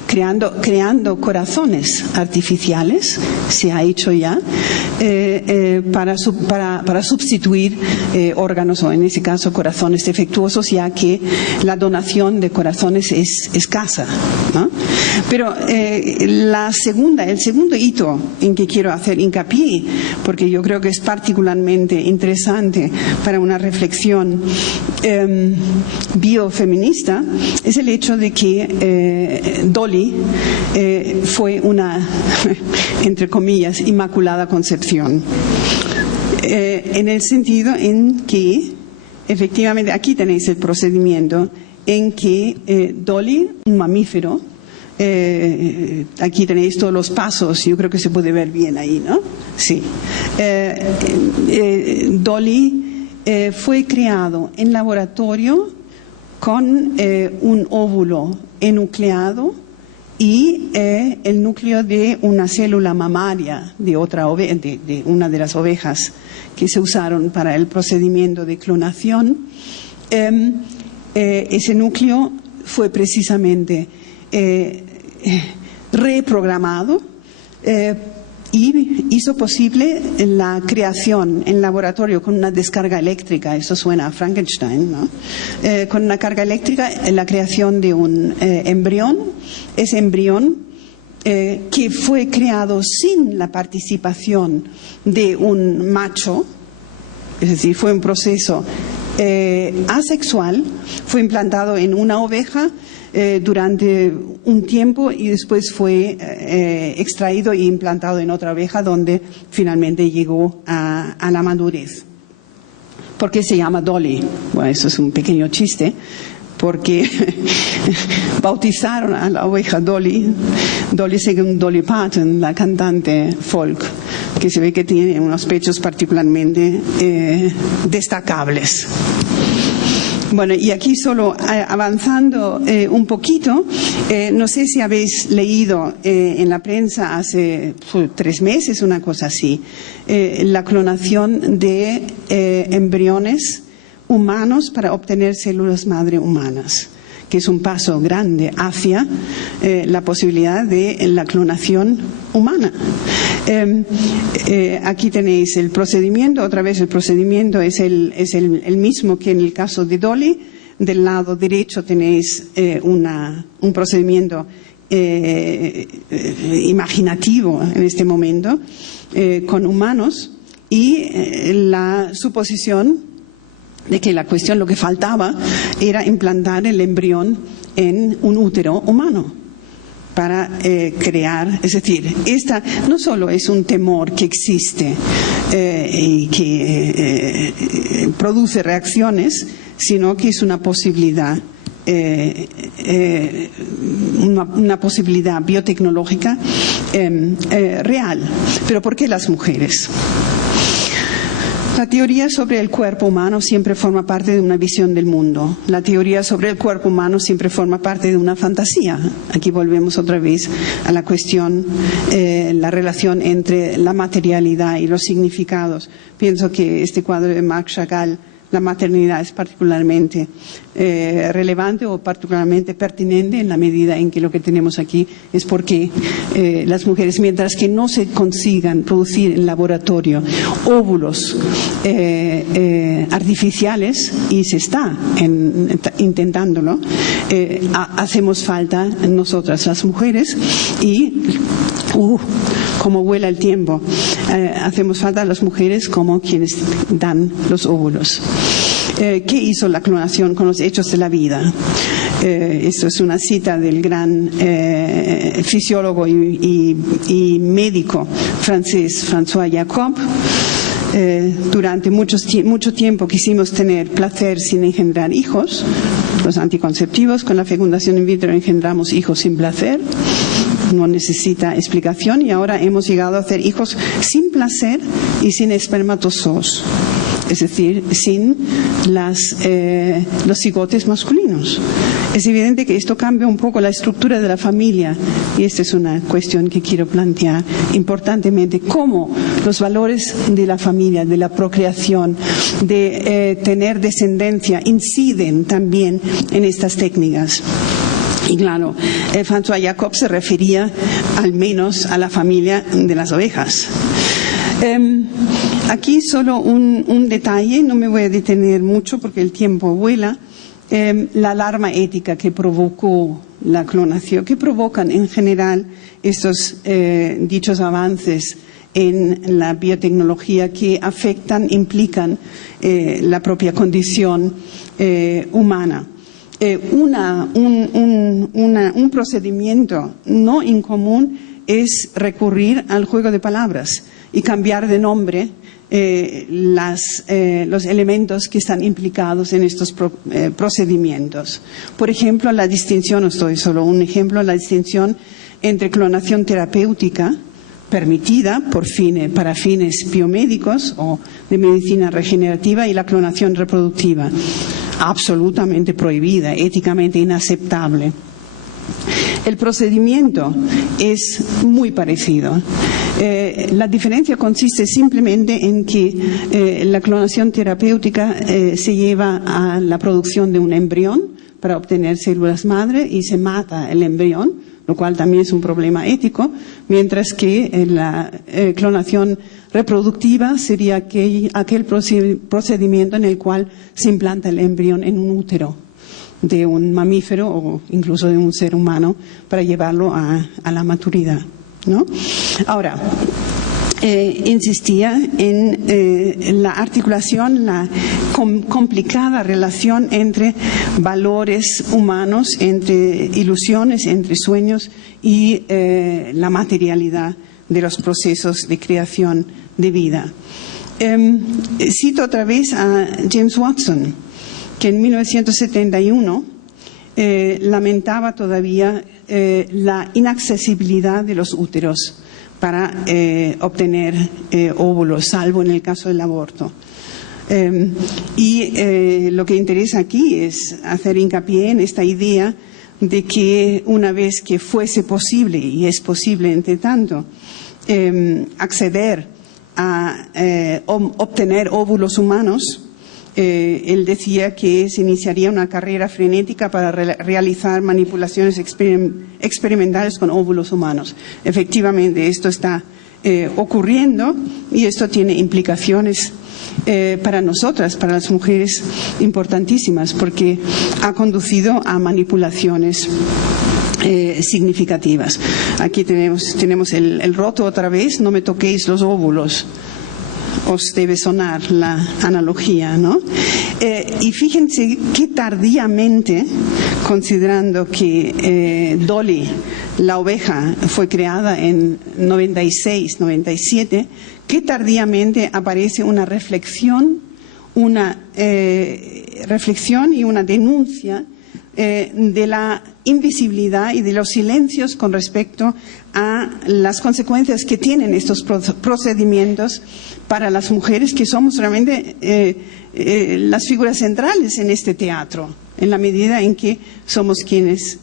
creando corazones artificiales, se ha hecho ya, para sustituir órganos, o en ese caso corazones defectuosos, ya que la donación de corazones es escasa, ¿no? Pero el segundo hito en que quiero hacer hincapié, porque yo creo que es particularmente interesante para una reflexión biofeminista, es el hecho de que Dolly fue una, entre comillas, inmaculada concepción. En el sentido en que, efectivamente, aquí tenéis el procedimiento en que Dolly, un mamífero, aquí tenéis todos los pasos, yo creo que se puede ver bien ahí, ¿no? Sí. Dolly fue creado en laboratorio con un óvulo enucleado y el núcleo de una célula mamaria de una de las ovejas que se usaron para el procedimiento de clonación. Ese núcleo fue precisamente reprogramado y hizo posible la creación en laboratorio con una descarga eléctrica. Eso suena a Frankenstein, ¿no? Con una carga eléctrica, la creación de un embrión. Ese embrión que fue creado sin la participación de un macho, es decir, fue un proceso asexual, fue implantado en una oveja durante un tiempo y después fue extraído e implantado en otra oveja, donde finalmente llegó a la madurez. ¿Por qué se llama Dolly? Bueno, eso es un pequeño chiste, porque bautizaron a la oveja Dolly según Dolly Parton, la cantante folk, que se ve que tiene unos pechos particularmente destacables. Bueno, y aquí solo avanzando un poquito, no sé si habéis leído en la prensa hace 3 meses, una cosa así, la clonación de embriones humanos para obtener células madre humanas, que es un paso grande hacia la posibilidad de la clonación humana. Aquí tenéis el procedimiento, otra vez el procedimiento es el mismo que en el caso de Dolly. Del lado derecho tenéis un procedimiento imaginativo en este momento con humanos y la suposición de que lo que faltaba era implantar el embrión en un útero humano para crear, es decir, esta no solo es un temor que existe y que produce reacciones, sino que es una posibilidad biotecnológica real. Pero ¿por qué las mujeres? La teoría sobre el cuerpo humano siempre forma parte de una visión del mundo. La teoría sobre el cuerpo humano siempre forma parte de una fantasía. Aquí volvemos otra vez a la cuestión, la relación entre la materialidad y los significados. Pienso que este cuadro de Marc Chagall, la maternidad, es particularmente relevante o particularmente pertinente en la medida en que lo que tenemos aquí es porque las mujeres, mientras que no se consigan producir en laboratorio óvulos artificiales, y se está intentándolo, hacemos falta nosotras las mujeres y como vuela el tiempo, hacemos falta a las mujeres como quienes dan los óvulos. ¿Qué hizo la clonación con los hechos de la vida? Esto es una cita del gran fisiólogo y médico francés François Jacob. Durante mucho tiempo quisimos tener placer sin engendrar hijos. Los anticonceptivos, con la fecundación in vitro engendramos hijos sin placer. No necesita explicación, y ahora hemos llegado a hacer hijos sin placer y sin espermatozoos, es decir, sin los cigotes masculinos. Es evidente que esto cambia un poco la estructura de la familia, y esta es una cuestión que quiero plantear importantemente: cómo los valores de la familia, de la procreación, de tener descendencia, inciden también en estas técnicas. Y claro, François Jacob se refería al menos a la familia de las ovejas. Aquí solo un detalle, no me voy a detener mucho porque el tiempo vuela. La alarma ética que provocó la clonación, que provocan en general estos dichos avances en la biotecnología que afectan, implican la propia condición humana. Un procedimiento no incomún es recurrir al juego de palabras y cambiar de nombre los elementos que están implicados en estos procedimientos. Por ejemplo, la distinción, os doy solo un ejemplo, la distinción entre clonación terapéutica permitida para fines biomédicos o de medicina regenerativa, y la clonación reproductiva, absolutamente prohibida, éticamente inaceptable. El procedimiento es muy parecido. La diferencia consiste simplemente en que la clonación terapéutica se lleva a la producción de un embrión para obtener células madre y se mata el embrión, lo cual también es un problema ético, mientras que la clonación reproductiva sería aquel procedimiento en el cual se implanta el embrión en un útero de un mamífero o incluso de un ser humano para llevarlo a la maturidad, ¿no? Ahora, insistía en la articulación, la complicada relación entre valores humanos, entre ilusiones, entre sueños y la materialidad de los procesos de creación de vida. Cito otra vez a James Watson, que en 1971 lamentaba todavía la inaccesibilidad de los úteros para obtener óvulos, salvo en el caso del aborto. Lo que interesa aquí es hacer hincapié en esta idea de que una vez que fuese posible, y es posible entre tanto, acceder a obtener óvulos humanos, él decía que se iniciaría una carrera frenética para realizar manipulaciones experimentales con óvulos humanos. Efectivamente, esto está ocurriendo y esto tiene implicaciones para nosotras, para las mujeres, importantísimas, porque ha conducido a manipulaciones significativas. Aquí tenemos el roto otra vez, no me toquéis los óvulos. Os debe sonar la analogía, ¿no? Y fíjense qué tardíamente, considerando que Dolly, la oveja, fue creada en 96, 97, qué tardíamente aparece una reflexión y una denuncia de la invisibilidad y de los silencios con respecto a las consecuencias que tienen estos procedimientos para las mujeres, que somos realmente las figuras centrales en este teatro, en la medida en que somos quienes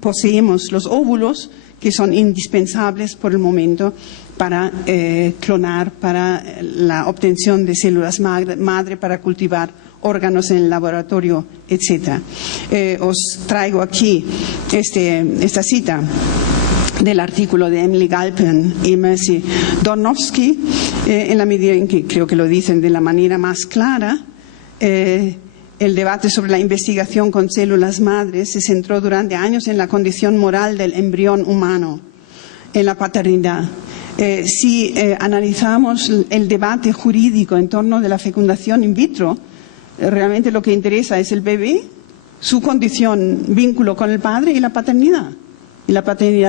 poseemos los óvulos que son indispensables por el momento para clonar, para la obtención de células madre, para cultivar órganos en el laboratorio, etc. Os traigo aquí esta cita del artículo de Emily Galpin y Mercy Dornowski, en la medida en que creo que lo dicen de la manera más clara. El debate sobre la investigación con células madres se centró durante años en la condición moral del embrión humano, en la paternidad. Si analizamos el debate jurídico en torno de la fecundación in vitro, realmente lo que interesa es el bebé, su condición, vínculo con el padre y la paternidad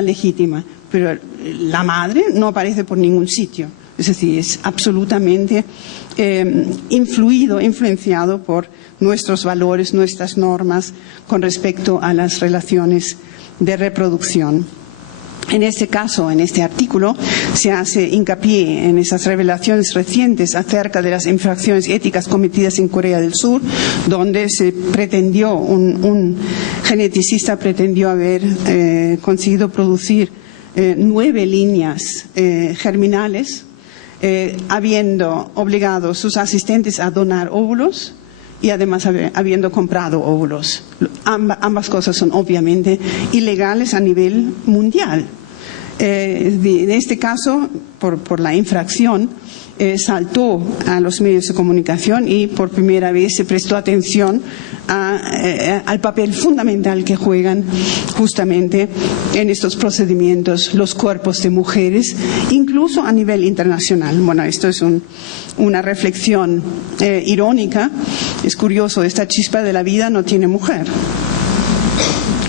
legítima. Pero la madre no aparece por ningún sitio. Es decir, es absolutamente influenciado por nuestros valores, nuestras normas con respecto a las relaciones de reproducción. En este caso, en este artículo, se hace hincapié en esas revelaciones recientes acerca de las infracciones éticas cometidas en Corea del Sur, donde se pretendió, un geneticista pretendió haber conseguido producir 9 líneas germinales, habiendo obligado a sus asistentes a donar óvulos y además habiendo comprado óvulos. Ambas cosas son obviamente ilegales a nivel mundial. En este caso, por la infracción, saltó a los medios de comunicación y por primera vez se prestó atención al papel fundamental que juegan justamente en estos procedimientos los cuerpos de mujeres, incluso a nivel internacional. Bueno, esto es una reflexión irónica. Es curioso, esta chispa de la vida no tiene mujer.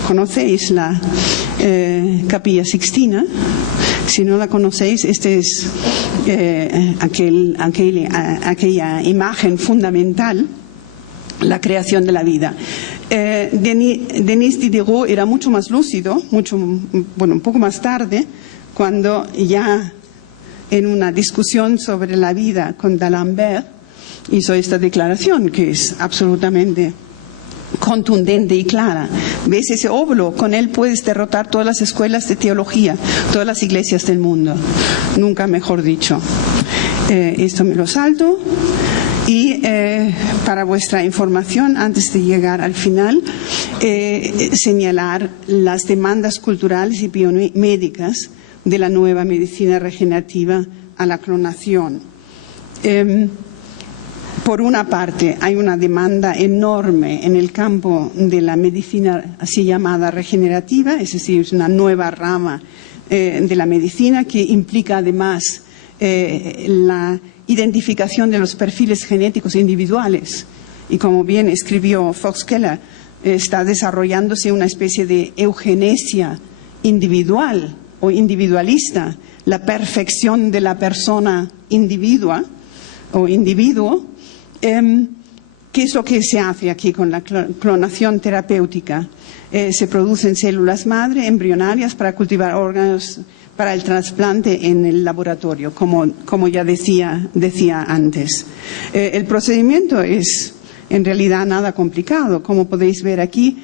¿Conocéis la Capilla Sixtina? Si no la conocéis, este es aquella imagen fundamental, la creación de la vida. Denis Diderot era mucho más lúcido, un poco más tarde, cuando ya en una discusión sobre la vida con D'Alembert hizo esta declaración que es absolutamente contundente y clara. ¿Ves ese óvulo? Con él puedes derrotar todas las escuelas de teología, todas las iglesias del mundo. Nunca mejor dicho. Esto me lo salto. Y para vuestra información, antes de llegar al final, señalar las demandas culturales y biomédicas de la nueva medicina regenerativa a la clonación. Por una parte, hay una demanda enorme en el campo de la medicina así llamada regenerativa, es decir, es una nueva rama de la medicina que implica además la identificación de los perfiles genéticos individuales. Y como bien escribió Fox Keller, está desarrollándose una especie de eugenesia individual o individualista, la perfección de la persona individua o individuo. ¿Qué es lo que se hace aquí con la clonación terapéutica? Se producen células madre embrionarias para cultivar órganos para el trasplante en el laboratorio, como ya decía antes. El procedimiento es en realidad nada complicado. Como podéis ver aquí,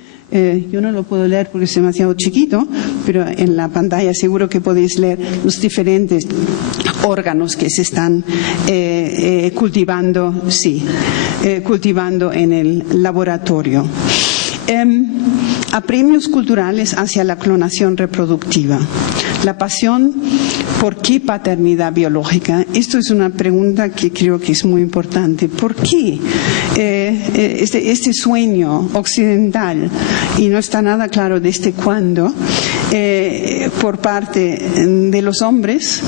yo no lo puedo leer porque es demasiado chiquito, pero en la pantalla seguro que podéis leer los diferentes órganos que se están cultivando en el laboratorio. Apremios culturales hacia la clonación reproductiva. La pasión, ¿por qué paternidad biológica? Esto es una pregunta que creo que es muy importante. ¿Por qué este sueño occidental, y no está nada claro desde cuándo, por parte de los hombres,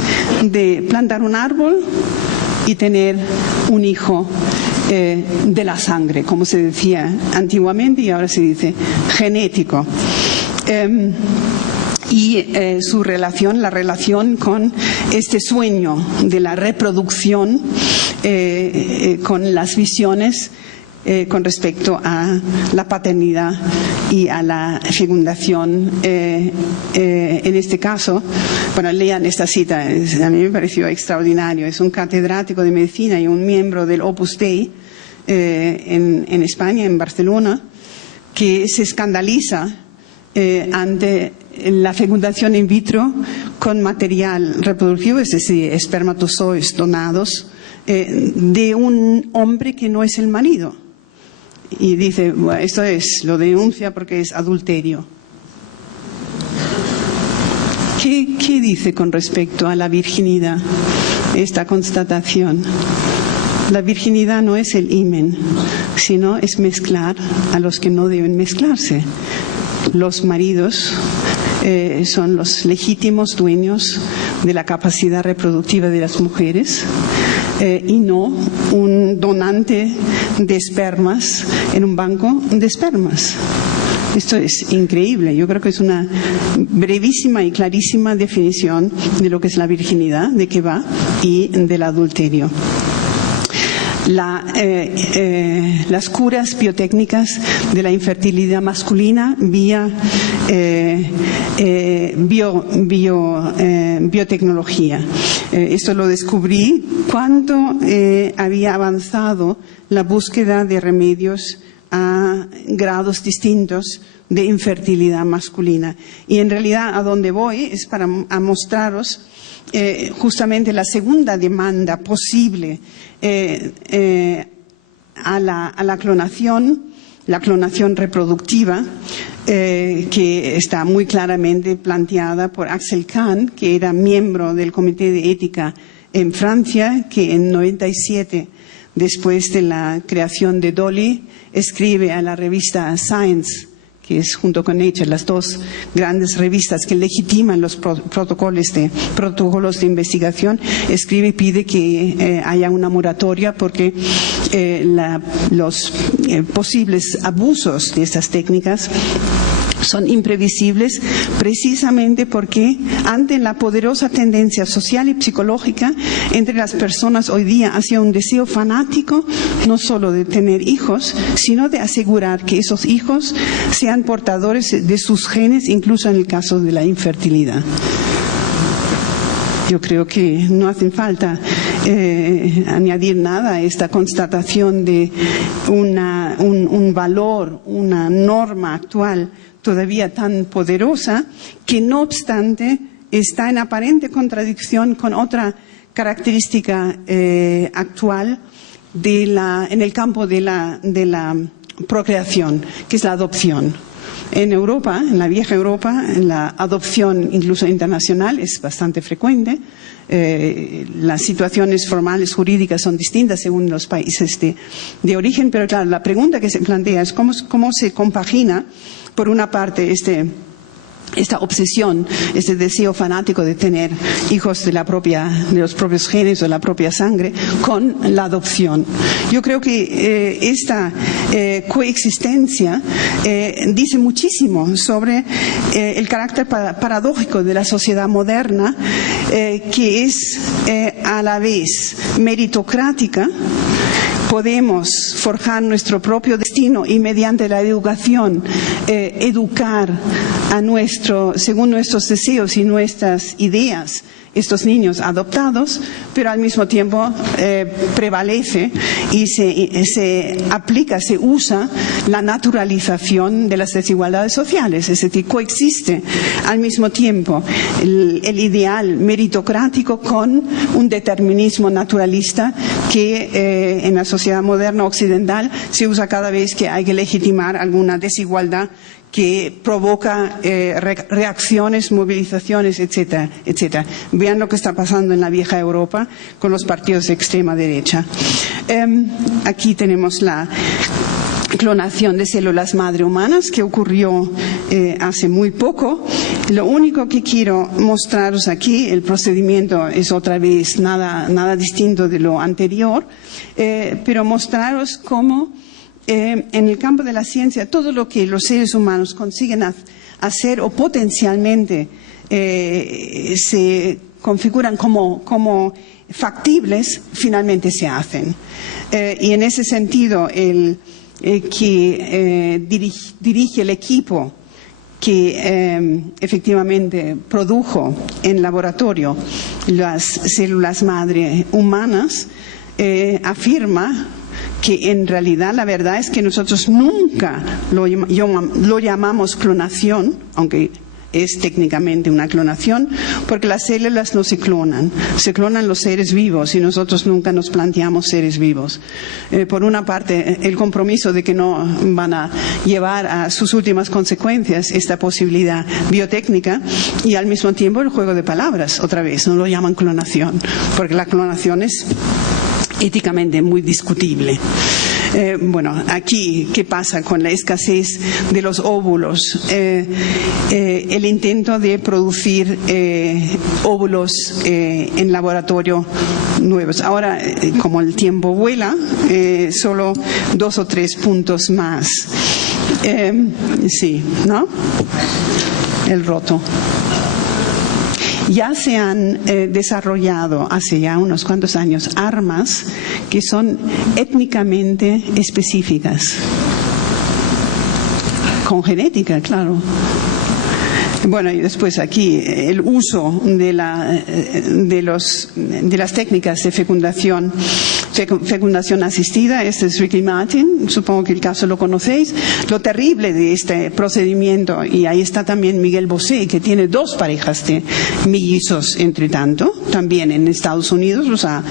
de plantar un árbol y tener un hijo de la sangre, como se decía antiguamente y ahora se dice genético? La relación con este sueño de la reproducción, con las visiones con respecto a la paternidad y a la fecundación. En este caso, bueno, lean esta cita, a mí me pareció extraordinario. Es un catedrático de medicina y un miembro del Opus Dei en España, en Barcelona, que se escandaliza ante la fecundación in vitro con material reproductivo, es decir, espermatozoides donados, de un hombre que no es el marido. Y dice, bueno, esto lo denuncia porque es adulterio. ¿Qué dice con respecto a la virginidad esta constatación? La virginidad no es el himen, sino es mezclar a los que no deben mezclarse. Los maridos son los legítimos dueños de la capacidad reproductiva de las mujeres y no un donante de espermas en un banco de espermas. Esto es increíble. Yo creo que es una brevísima y clarísima definición de lo que es la virginidad, de qué va, y del adulterio. Las curas biotécnicas de la infertilidad masculina vía biotecnología. Esto lo descubrí cuando había avanzado la búsqueda de remedios a grados distintos de infertilidad masculina. Y en realidad a donde voy es para mostraros justamente la segunda demanda posible a la clonación, la clonación reproductiva, que está muy claramente planteada por Axel Kahn, que era miembro del Comité de Ética en Francia, que en 97, después de la creación de Dolly, escribe a la revista Science, que es junto con Nature las dos grandes revistas que legitiman los protocolos de investigación, escribe y pide que haya una moratoria porque los posibles abusos de estas técnicas son imprevisibles, precisamente porque ante la poderosa tendencia social y psicológica entre las personas hoy día hacia un deseo fanático no solo de tener hijos, sino de asegurar que esos hijos sean portadores de sus genes, incluso en el caso de la infertilidad. Yo creo que no hace falta añadir nada a esta constatación de un valor, una norma actual todavía tan poderosa, que no obstante está en aparente contradicción con otra característica actual en el campo de la procreación, que es la adopción. En Europa, en la vieja Europa, la adopción incluso internacional es bastante frecuente. Las situaciones formales jurídicas son distintas según los países de origen, pero claro, la pregunta que se plantea es cómo se compagina, por una parte, esta obsesión, este deseo fanático de tener hijos de los propios genes o de la propia sangre, con la adopción. Yo creo que esta coexistencia dice muchísimo sobre el carácter paradójico de la sociedad moderna, que es a la vez meritocrática. Podemos forjar nuestro propio destino y mediante la educación educar según nuestros deseos y nuestras ideas, estos niños adoptados, pero al mismo tiempo prevalece y se aplica, se usa la naturalización de las desigualdades sociales, es decir, coexiste al mismo tiempo el ideal meritocrático con un determinismo naturalista que en la sociedad moderna occidental se usa cada vez que hay que legitimar alguna desigualdad que provoca reacciones, movilizaciones, etcétera, etcétera. Vean lo que está pasando en la vieja Europa con los partidos de extrema derecha. Aquí tenemos la clonación de células madre humanas que ocurrió hace muy poco. Lo único que quiero mostraros aquí, el procedimiento es otra vez nada distinto de lo anterior, pero mostraros cómo en el campo de la ciencia, todo lo que los seres humanos consiguen hacer o potencialmente se configuran como factibles, finalmente se hacen. Y en ese sentido, el que dirige el equipo que efectivamente produjo en laboratorio las células madre humanas, afirma que en realidad la verdad es que nosotros nunca lo llamamos clonación, aunque es técnicamente una clonación, porque las células no se clonan los seres vivos y nosotros nunca nos planteamos seres vivos. Por una parte, el compromiso de que no van a llevar a sus últimas consecuencias esta posibilidad biotécnica y al mismo tiempo el juego de palabras, otra vez, no lo llaman clonación, porque la clonación es éticamente muy discutible. Bueno, aquí, ¿qué pasa con la escasez de los óvulos? El intento de producir óvulos en laboratorio nuevos. Ahora, como el tiempo vuela, solo 2 o 3 puntos más. Sí, ¿no? El roto. Ya se han desarrollado hace ya unos cuantos años armas que son étnicamente específicas, con genética, claro. Bueno, y después aquí el uso de las técnicas de fecundación asistida. Este es Ricky Martin, supongo que el caso lo conocéis. Lo terrible de este procedimiento, y ahí está también Miguel Bosé, que tiene 2 parejas de mellizos entre tanto, también en Estados Unidos los ha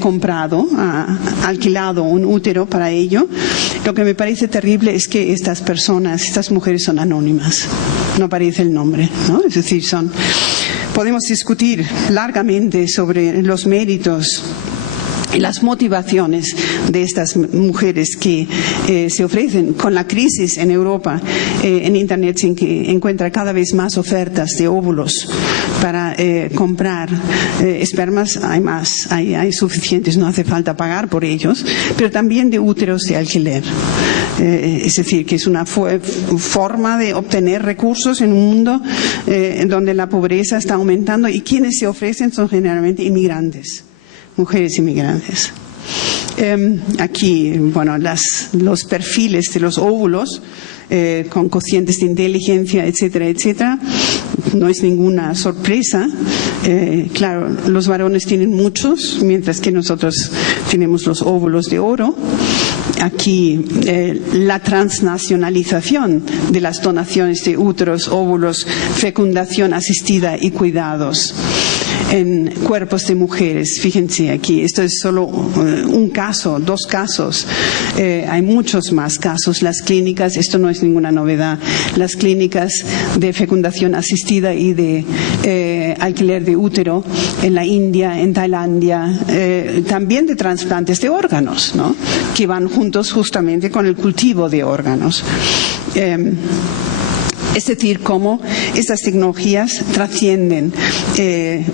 comprado, ha alquilado un útero para ello. Lo que me parece terrible es que estas mujeres son anónimas, no aparece el nombre, ¿no? Es decir, podemos discutir largamente sobre los méritos y las motivaciones de estas mujeres que se ofrecen. Con la crisis en Europa, en Internet se encuentra cada vez más ofertas de óvulos para comprar espermas. Hay suficientes, no hace falta pagar por ellos, pero también de úteros de alquiler. Es decir, que es una forma de obtener recursos en un mundo en donde la pobreza está aumentando y quienes se ofrecen son generalmente inmigrantes. Mujeres inmigrantes. Aquí, bueno, los perfiles de los óvulos con cocientes de inteligencia, etcétera, etcétera. No es ninguna sorpresa. Claro, los varones tienen muchos, mientras que nosotros tenemos los óvulos de oro. Aquí la transnacionalización de las donaciones de úteros, óvulos, fecundación asistida y cuidados en cuerpos de mujeres. Fíjense aquí, esto es solo un caso, 2 casos. Hay muchos más casos. Las clínicas, esto no es ninguna novedad, las clínicas de fecundación asistida y de alquiler de útero en la India, en Tailandia, también de trasplantes de órganos, ¿no? Que van juntos justamente con el cultivo de órganos. Es decir, cómo estas tecnologías trascienden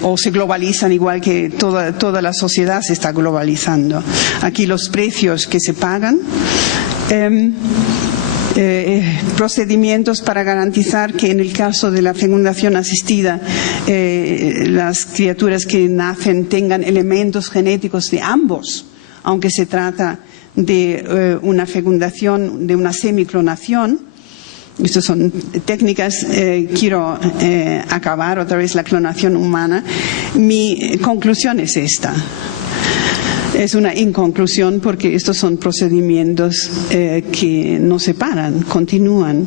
o se globalizan igual que toda la sociedad se está globalizando. Aquí los precios que se pagan, procedimientos para garantizar que en el caso de la fecundación asistida las criaturas que nacen tengan elementos genéticos de ambos, aunque se trata de una fecundación, de una semiclonación. Estas son técnicas. Quiero acabar otra vez la clonación humana. Mi conclusión es esta. Es una inconclusión porque estos son procedimientos que no se paran, continúan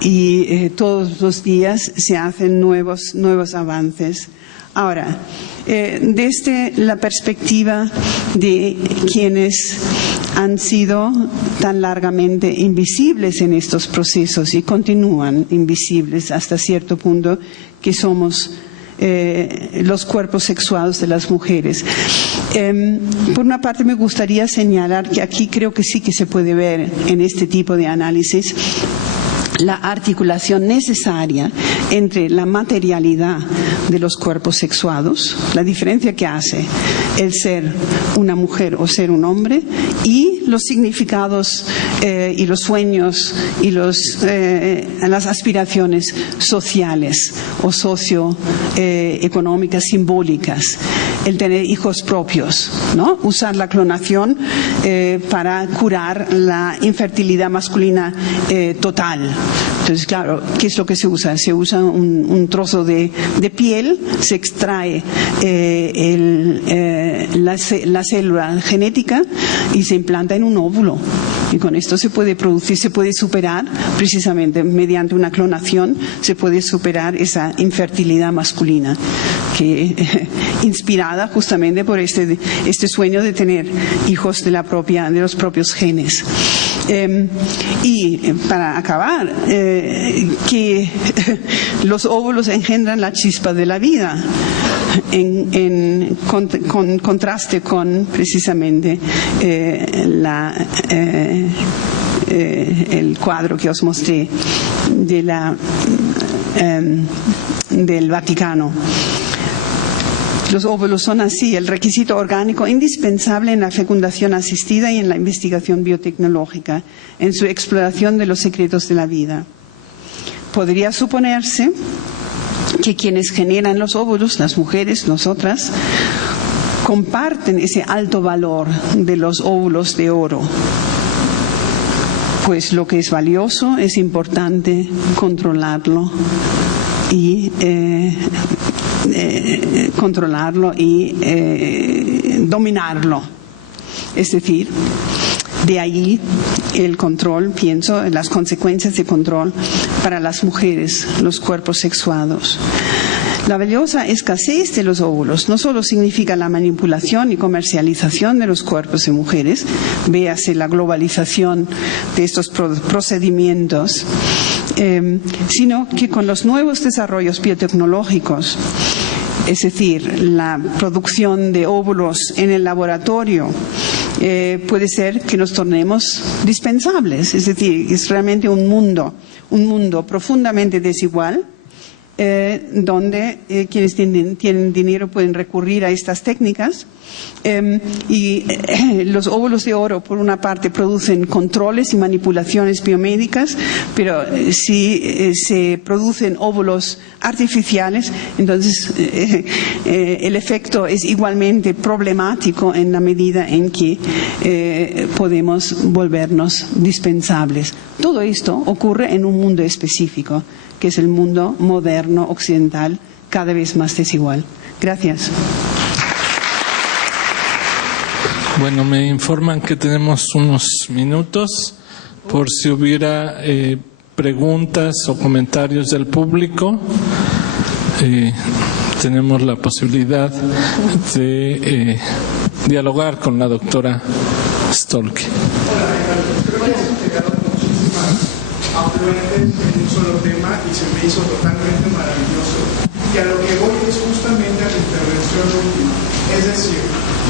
y todos los días se hacen nuevos avances. Ahora, desde la perspectiva de quienes han sido tan largamente invisibles en estos procesos y continúan invisibles hasta cierto punto, que somos los cuerpos sexuados de las mujeres. Por una parte me gustaría señalar que aquí creo que sí que se puede ver en este tipo de análisis la articulación necesaria entre la materialidad de los cuerpos sexuados, la diferencia que hace el ser una mujer o ser un hombre, y los significados y los sueños y las aspiraciones sociales o socioeconómicas, simbólicas. El tener hijos propios, ¿no? Usar la clonación para curar la infertilidad masculina total. Entonces, claro, ¿qué es lo que se usa? Se usa un trozo de piel, se extrae la célula genética y se implanta en un óvulo. Y con esto se puede producir, se puede superar, precisamente mediante una clonación, se puede superar esa infertilidad masculina, que inspirada justamente por este sueño de tener hijos de los propios genes. Y para acabar, que los óvulos engendran la chispa de la vida, en contraste con precisamente el cuadro que os mostré del Vaticano. Los óvulos son así el requisito orgánico indispensable en la fecundación asistida y en la investigación biotecnológica, en su exploración de los secretos de la vida. Podría suponerse que quienes generan los óvulos, las mujeres, nosotras, comparten ese alto valor de los óvulos de oro. Pues lo que es valioso es importante controlarlo y dominarlo. Es decir, de ahí el control, pienso, las consecuencias de control para las mujeres, los cuerpos sexuados. La valiosa escasez de los óvulos no solo significa la manipulación y comercialización de los cuerpos de mujeres, véase la globalización de estos procedimientos, sino que con los nuevos desarrollos biotecnológicos, es decir, la producción de óvulos en el laboratorio, puede ser que nos tornemos dispensables. Es decir, es realmente un mundo profundamente desigual, donde quienes tienen dinero pueden recurrir a estas técnicas, y los óvulos de oro, por una parte, producen controles y manipulaciones biomédicas, pero si se producen óvulos artificiales, entonces el efecto es igualmente problemático en la medida en que podemos volvernos dispensables. Todo esto ocurre en un mundo específico, que es el mundo moderno occidental, cada vez más desigual. Gracias. Bueno, me informan que tenemos unos minutos por si hubiera preguntas o comentarios del público. Tenemos la posibilidad de dialogar con la doctora Stolke. Afluentes en un solo tema y se me hizo totalmente maravilloso. Y a lo que voy es justamente a la intervención última. Es decir,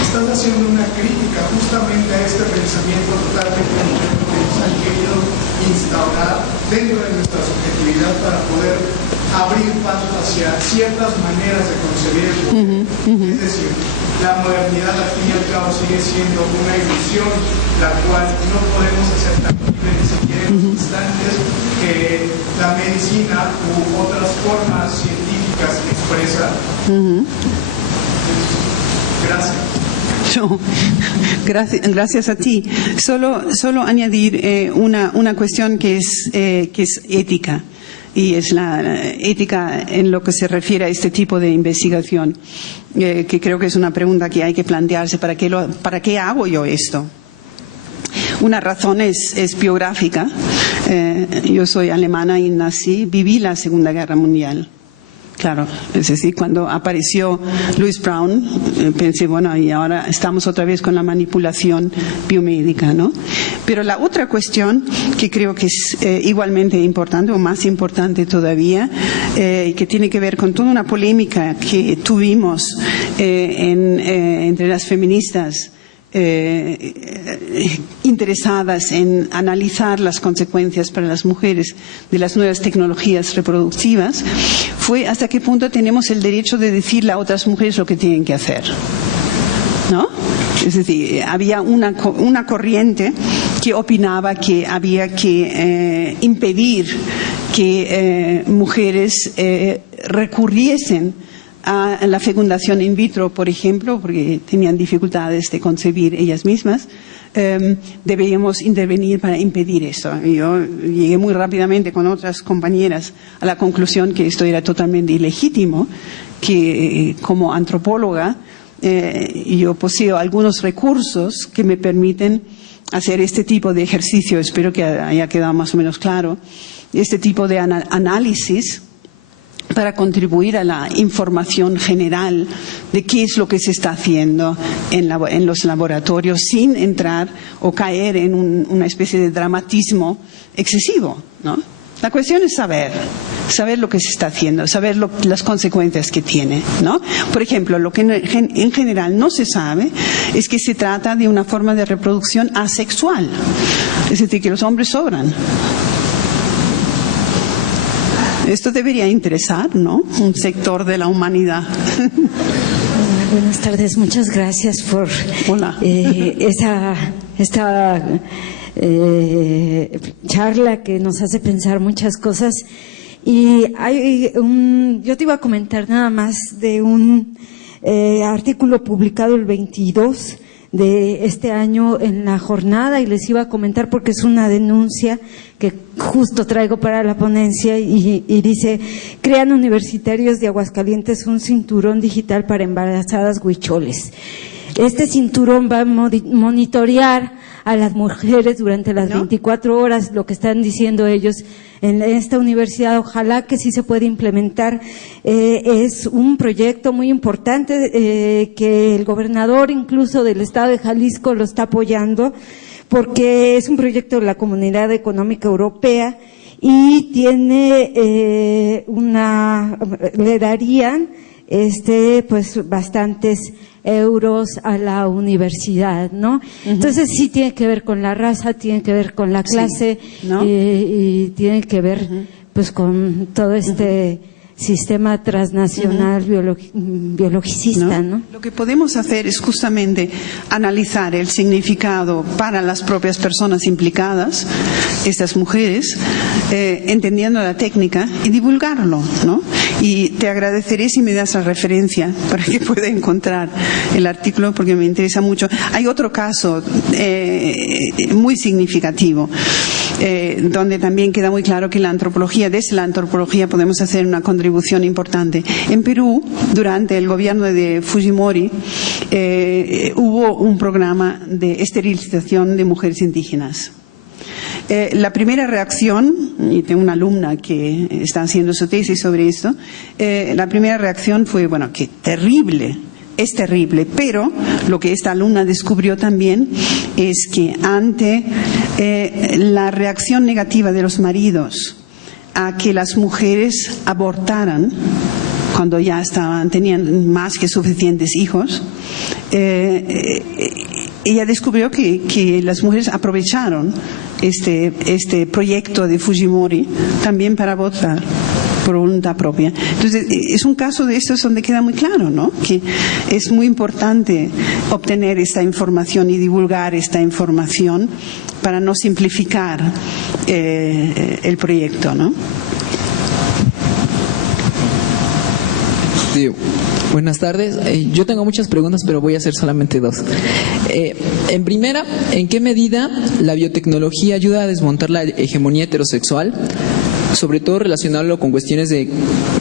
estás haciendo una crítica justamente a este pensamiento totalmente moderno que nos han querido instaurar dentro de nuestra subjetividad para poder abrir pasos hacia ciertas maneras de concebir el mundo. Es decir, la modernidad al fin y al cabo sigue siendo una ilusión, la cual no podemos hacer tangible ni siquiera en los instantes que la medicina u otras formas científicas expresan. Gracias. No, gracias a ti. Solo añadir una cuestión que es ética, y es la ética en lo que se refiere a este tipo de investigación, que creo que es una pregunta que hay que plantearse. ¿Para qué hago yo esto? Una razón es biográfica. Yo soy alemana y viví la Segunda Guerra Mundial. Claro, es decir, cuando apareció Louis Brown, pensé, bueno, y ahora estamos otra vez con la manipulación biomédica, ¿no? Pero la otra cuestión que creo que es igualmente importante, o más importante todavía, que tiene que ver con toda una polémica que tuvimos entre las feministas interesadas en analizar las consecuencias para las mujeres de las nuevas tecnologías reproductivas, fue hasta qué punto tenemos el derecho de decirle a otras mujeres lo que tienen que hacer, ¿no? Es decir, había una corriente que opinaba que había que impedir que mujeres recurriesen a la fecundación in vitro, por ejemplo, porque tenían dificultades de concebir ellas mismas. Deberíamos intervenir para impedir eso. Yo llegué muy rápidamente con otras compañeras a la conclusión que esto era totalmente ilegítimo, que como antropóloga yo poseo algunos recursos que me permiten hacer este tipo de ejercicio. Espero que haya quedado más o menos claro. Este tipo de análisis para contribuir a la información general de qué es lo que se está haciendo en los laboratorios, sin entrar o caer en una especie de dramatismo excesivo, ¿no? La cuestión es saber lo que se está haciendo, saber las consecuencias que tiene, ¿no? Por ejemplo, lo que en general no se sabe es que se trata de una forma de reproducción asexual, es decir, que los hombres sobran. Esto debería interesar, ¿no? Un sector de la humanidad. Buenas tardes, muchas gracias por esta charla que nos hace pensar muchas cosas. Y yo te iba a comentar nada más de un artículo publicado el 22 de este año en La Jornada, y les iba a comentar porque es una denuncia que justo traigo para la ponencia, y dice: crean universitarios de Aguascalientes un cinturón digital para embarazadas huicholes. Este cinturón va a monitorear a las mujeres durante las 24 horas, lo que están diciendo ellos en esta universidad. Ojalá que sí se pueda implementar. Es un proyecto muy importante que el gobernador incluso del estado de Jalisco lo está apoyando, porque es un proyecto de la Comunidad Económica Europea y tiene le darían pues bastantes euros a la universidad, ¿no? Entonces sí tiene que ver con la raza, tiene que ver con la clase, sí, ¿no? Y tiene que ver pues con todo este sistema transnacional biologicista, ¿no? Lo que podemos hacer es justamente analizar el significado para las propias personas implicadas, estas mujeres, entendiendo la técnica, y divulgarlo, ¿no? Y te agradeceré si me das la referencia para que pueda encontrar el artículo, porque me interesa mucho. Hay otro caso muy significativo, donde también queda muy claro que desde la antropología podemos hacer una contribución importante. En Perú, durante el gobierno de Fujimori, hubo un programa de esterilización de mujeres indígenas. La primera reacción, y tengo una alumna que está haciendo su tesis sobre esto, la primera reacción fue, bueno, que terrible. Es terrible, pero lo que esta alumna descubrió también es que ante la reacción negativa de los maridos a que las mujeres abortaran cuando ya tenían más que suficientes hijos, ella descubrió que las mujeres aprovecharon este proyecto de Fujimori también para abortar por voluntad propia. Entonces, es un caso de estos donde queda muy claro, ¿no?, que es muy importante obtener esta información y divulgar esta información para no simplificar el proyecto, ¿no? Sí, Buenas tardes. Yo tengo muchas preguntas, pero voy a hacer solamente dos. En primera, ¿en qué medida la biotecnología ayuda a desmontar la hegemonía heterosexual? Sobre todo relacionarlo con cuestiones de,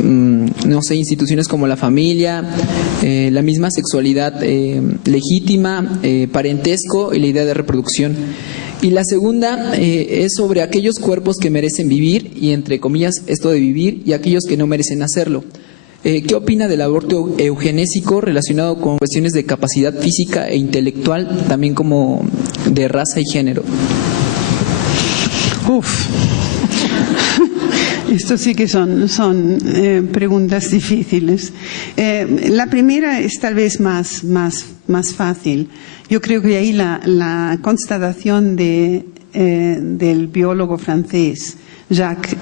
no sé, instituciones como la familia, la misma sexualidad legítima, parentesco y la idea de reproducción. Y la segunda es sobre aquellos cuerpos que merecen vivir, y entre comillas esto de vivir, y aquellos que no merecen hacerlo. ¿Qué opina del aborto eugenésico relacionado con cuestiones de capacidad física e intelectual, también como de raza y género? Esto sí que son preguntas difíciles. La primera es tal vez más fácil. Yo creo que ahí la constatación del biólogo francés Jacques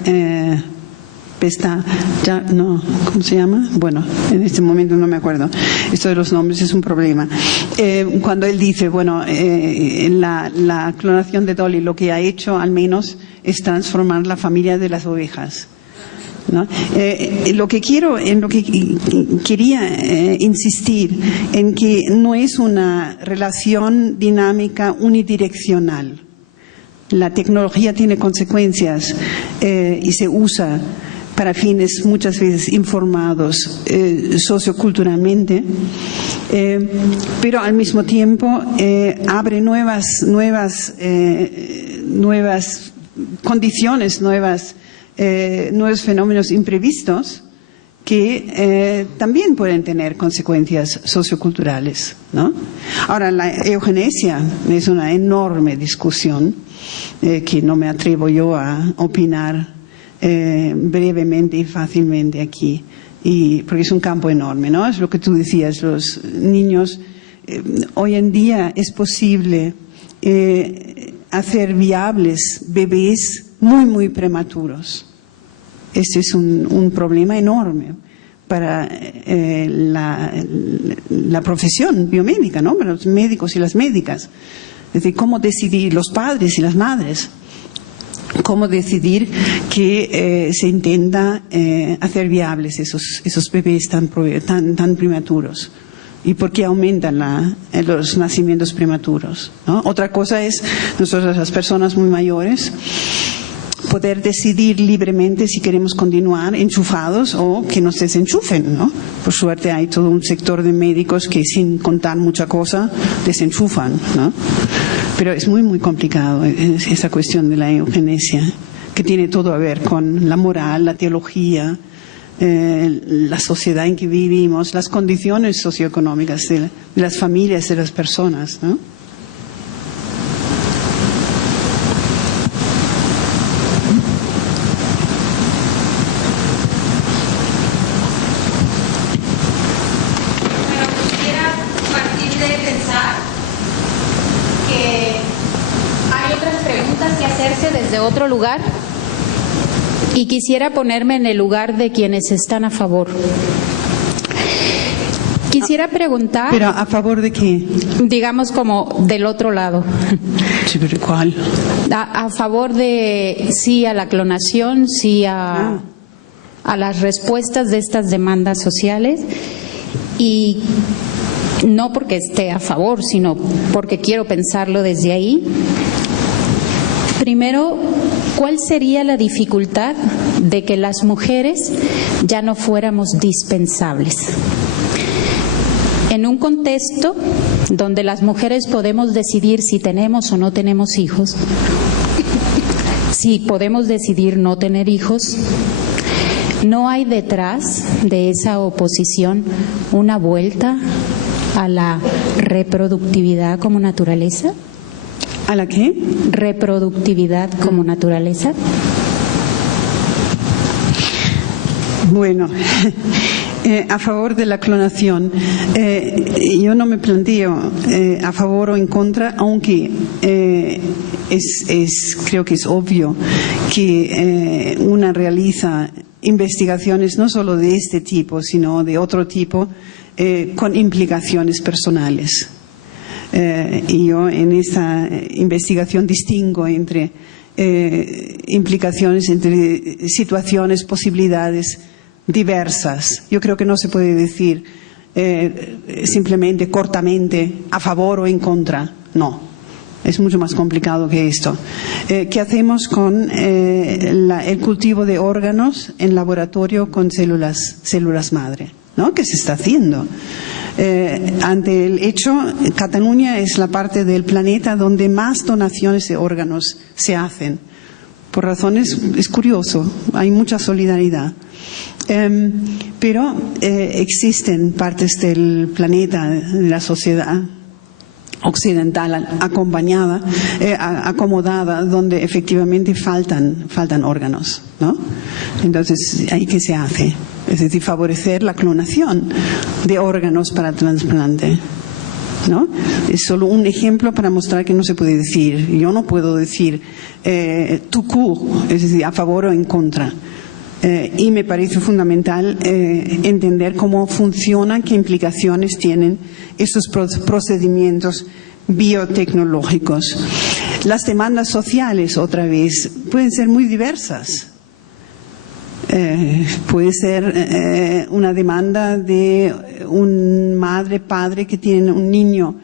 ¿cómo se llama? Bueno, en este momento no me acuerdo. Esto de los nombres es un problema. Cuando él dice, bueno, la clonación de Dolly lo que ha hecho al menos es transformar la familia de las ovejas, ¿no? En lo que quería insistir en que no es una relación dinámica unidireccional. La tecnología tiene consecuencias y se usa para fines muchas veces informados socioculturalmente, pero al mismo tiempo abre nuevas condiciones, nuevos fenómenos imprevistos que también pueden tener consecuencias socioculturales, ¿no? Ahora, la eugenesia es una enorme discusión que no me atrevo yo a opinar brevemente y fácilmente aquí, porque es un campo enorme, ¿no? Es lo que tú decías, los niños, hoy en día es posible hacer viables bebés muy prematuros. Este es un problema enorme para la profesión biomédica, ¿no? Para los médicos y las médicas. Es decir, cómo decidir los padres y las madres, cómo decidir que se intenta hacer viables esos bebés tan prematuros, y por qué aumentan los nacimientos prematuros, ¿no? Otra cosa es nosotros, las personas muy mayores, poder decidir libremente si queremos continuar enchufados o que nos desenchufen, ¿no? Por suerte hay todo un sector de médicos que sin contar mucha cosa desenchufan, ¿no? Pero es muy complicado esa cuestión de la eugenesia, que tiene todo a ver con la moral, la teología, la sociedad en que vivimos, las condiciones socioeconómicas de las familias, de las personas, ¿no? Otro lugar, y quisiera ponerme en el lugar de quienes están a favor. Quisiera preguntar... ¿Pero a favor de qué? Digamos como del otro lado. Sí, pero ¿cuál? A favor de sí a la clonación, sí a las respuestas de estas demandas sociales, y no porque esté a favor, sino porque quiero pensarlo desde ahí. Primero, ¿cuál sería la dificultad de que las mujeres ya no fuéramos dispensables? En un contexto donde las mujeres podemos decidir si tenemos o no tenemos hijos, si podemos decidir no tener hijos, ¿no hay detrás de esa oposición una vuelta a la reproductividad como naturaleza? ¿A la qué? Reproductividad como naturaleza. Bueno, a favor de la clonación, yo no me planteo a favor o en contra, aunque creo que es obvio que una realiza investigaciones no solo de este tipo, sino de otro tipo, con implicaciones personales. Y yo en esta investigación distingo entre implicaciones, entre situaciones, posibilidades diversas. Yo creo que no se puede decir simplemente, cortamente, a favor o en contra. No, es mucho más complicado que esto. ¿Qué hacemos con el cultivo de órganos en laboratorio con células madre? ¿No? ¿Qué se está haciendo? Ante el hecho, Cataluña es la parte del planeta donde más donaciones de órganos se hacen. Por razones, es curioso, hay mucha solidaridad. Pero existen partes del planeta, de la sociedad occidental acomodada, donde efectivamente faltan órganos, ¿no? Entonces, ¿ahí qué se hace? Es decir, favorecer la clonación de órganos para trasplante, ¿no? Es solo un ejemplo para mostrar que no se puede decir. Yo no puedo decir tout court, es decir, a favor o en contra. Y me parece fundamental entender cómo funcionan, qué implicaciones tienen estos procedimientos biotecnológicos. Las demandas sociales, otra vez, pueden ser muy diversas. Puede ser una demanda de un padre que tiene un niño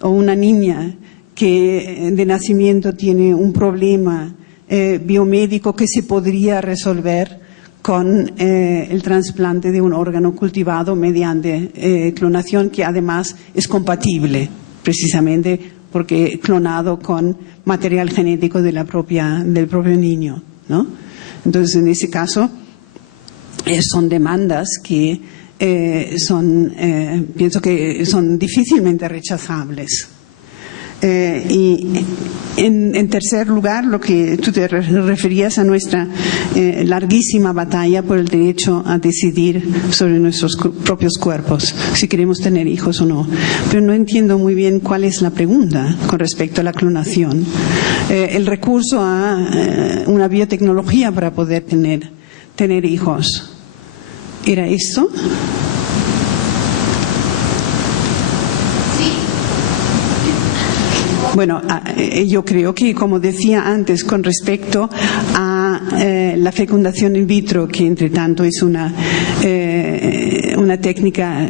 o una niña que de nacimiento tiene un problema biomédico que se podría resolver con el trasplante de un órgano cultivado mediante clonación, que además es compatible, precisamente porque clonado con material genético del propio niño, ¿no? Entonces, en ese caso, son demandas que pienso que son difícilmente rechazables. Y en tercer lugar, lo que tú te referías a nuestra larguísima batalla por el derecho a decidir sobre nuestros propios cuerpos, si queremos tener hijos o no. Pero no entiendo muy bien cuál es la pregunta con respecto a la clonación. El recurso a una biotecnología para poder tener hijos. ¿Era esto? Bueno, yo creo que, como decía antes, con respecto a la fecundación in vitro, que entre tanto es una técnica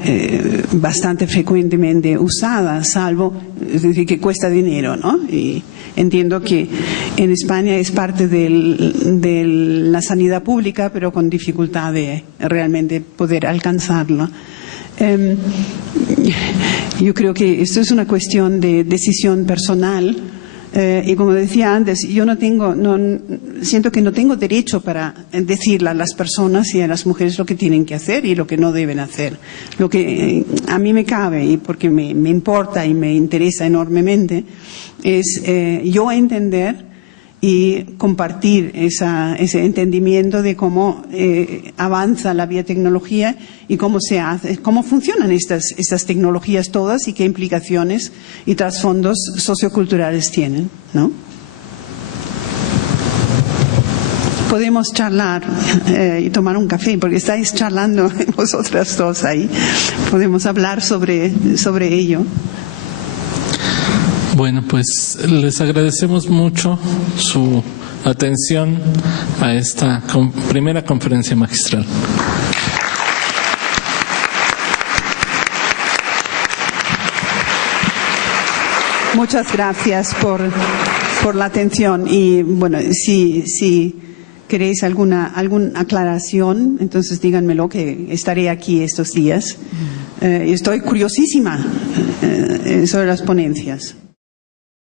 bastante frecuentemente usada, salvo, es decir, que cuesta dinero, ¿no? Y entiendo que en España es parte de la sanidad pública, pero con dificultad de realmente poder alcanzarlo. Yo creo que esto es una cuestión de decisión personal y, como decía antes, yo siento que no tengo derecho para decirle a las personas y a las mujeres lo que tienen que hacer y lo que no deben hacer. Lo que a mí me cabe, y porque me importa y me interesa enormemente, es yo entender y compartir ese entendimiento de cómo avanza la biotecnología y cómo funcionan estas tecnologías todas y qué implicaciones y trasfondos socioculturales tienen, ¿no? Podemos charlar y tomar un café, porque estáis charlando vosotras dos ahí. Podemos hablar sobre ello. Bueno, pues les agradecemos mucho su atención a esta primera conferencia magistral. Muchas gracias por la atención y, bueno, si queréis alguna aclaración, entonces díganmelo, que estaré aquí estos días. Estoy curiosísima sobre las ponencias.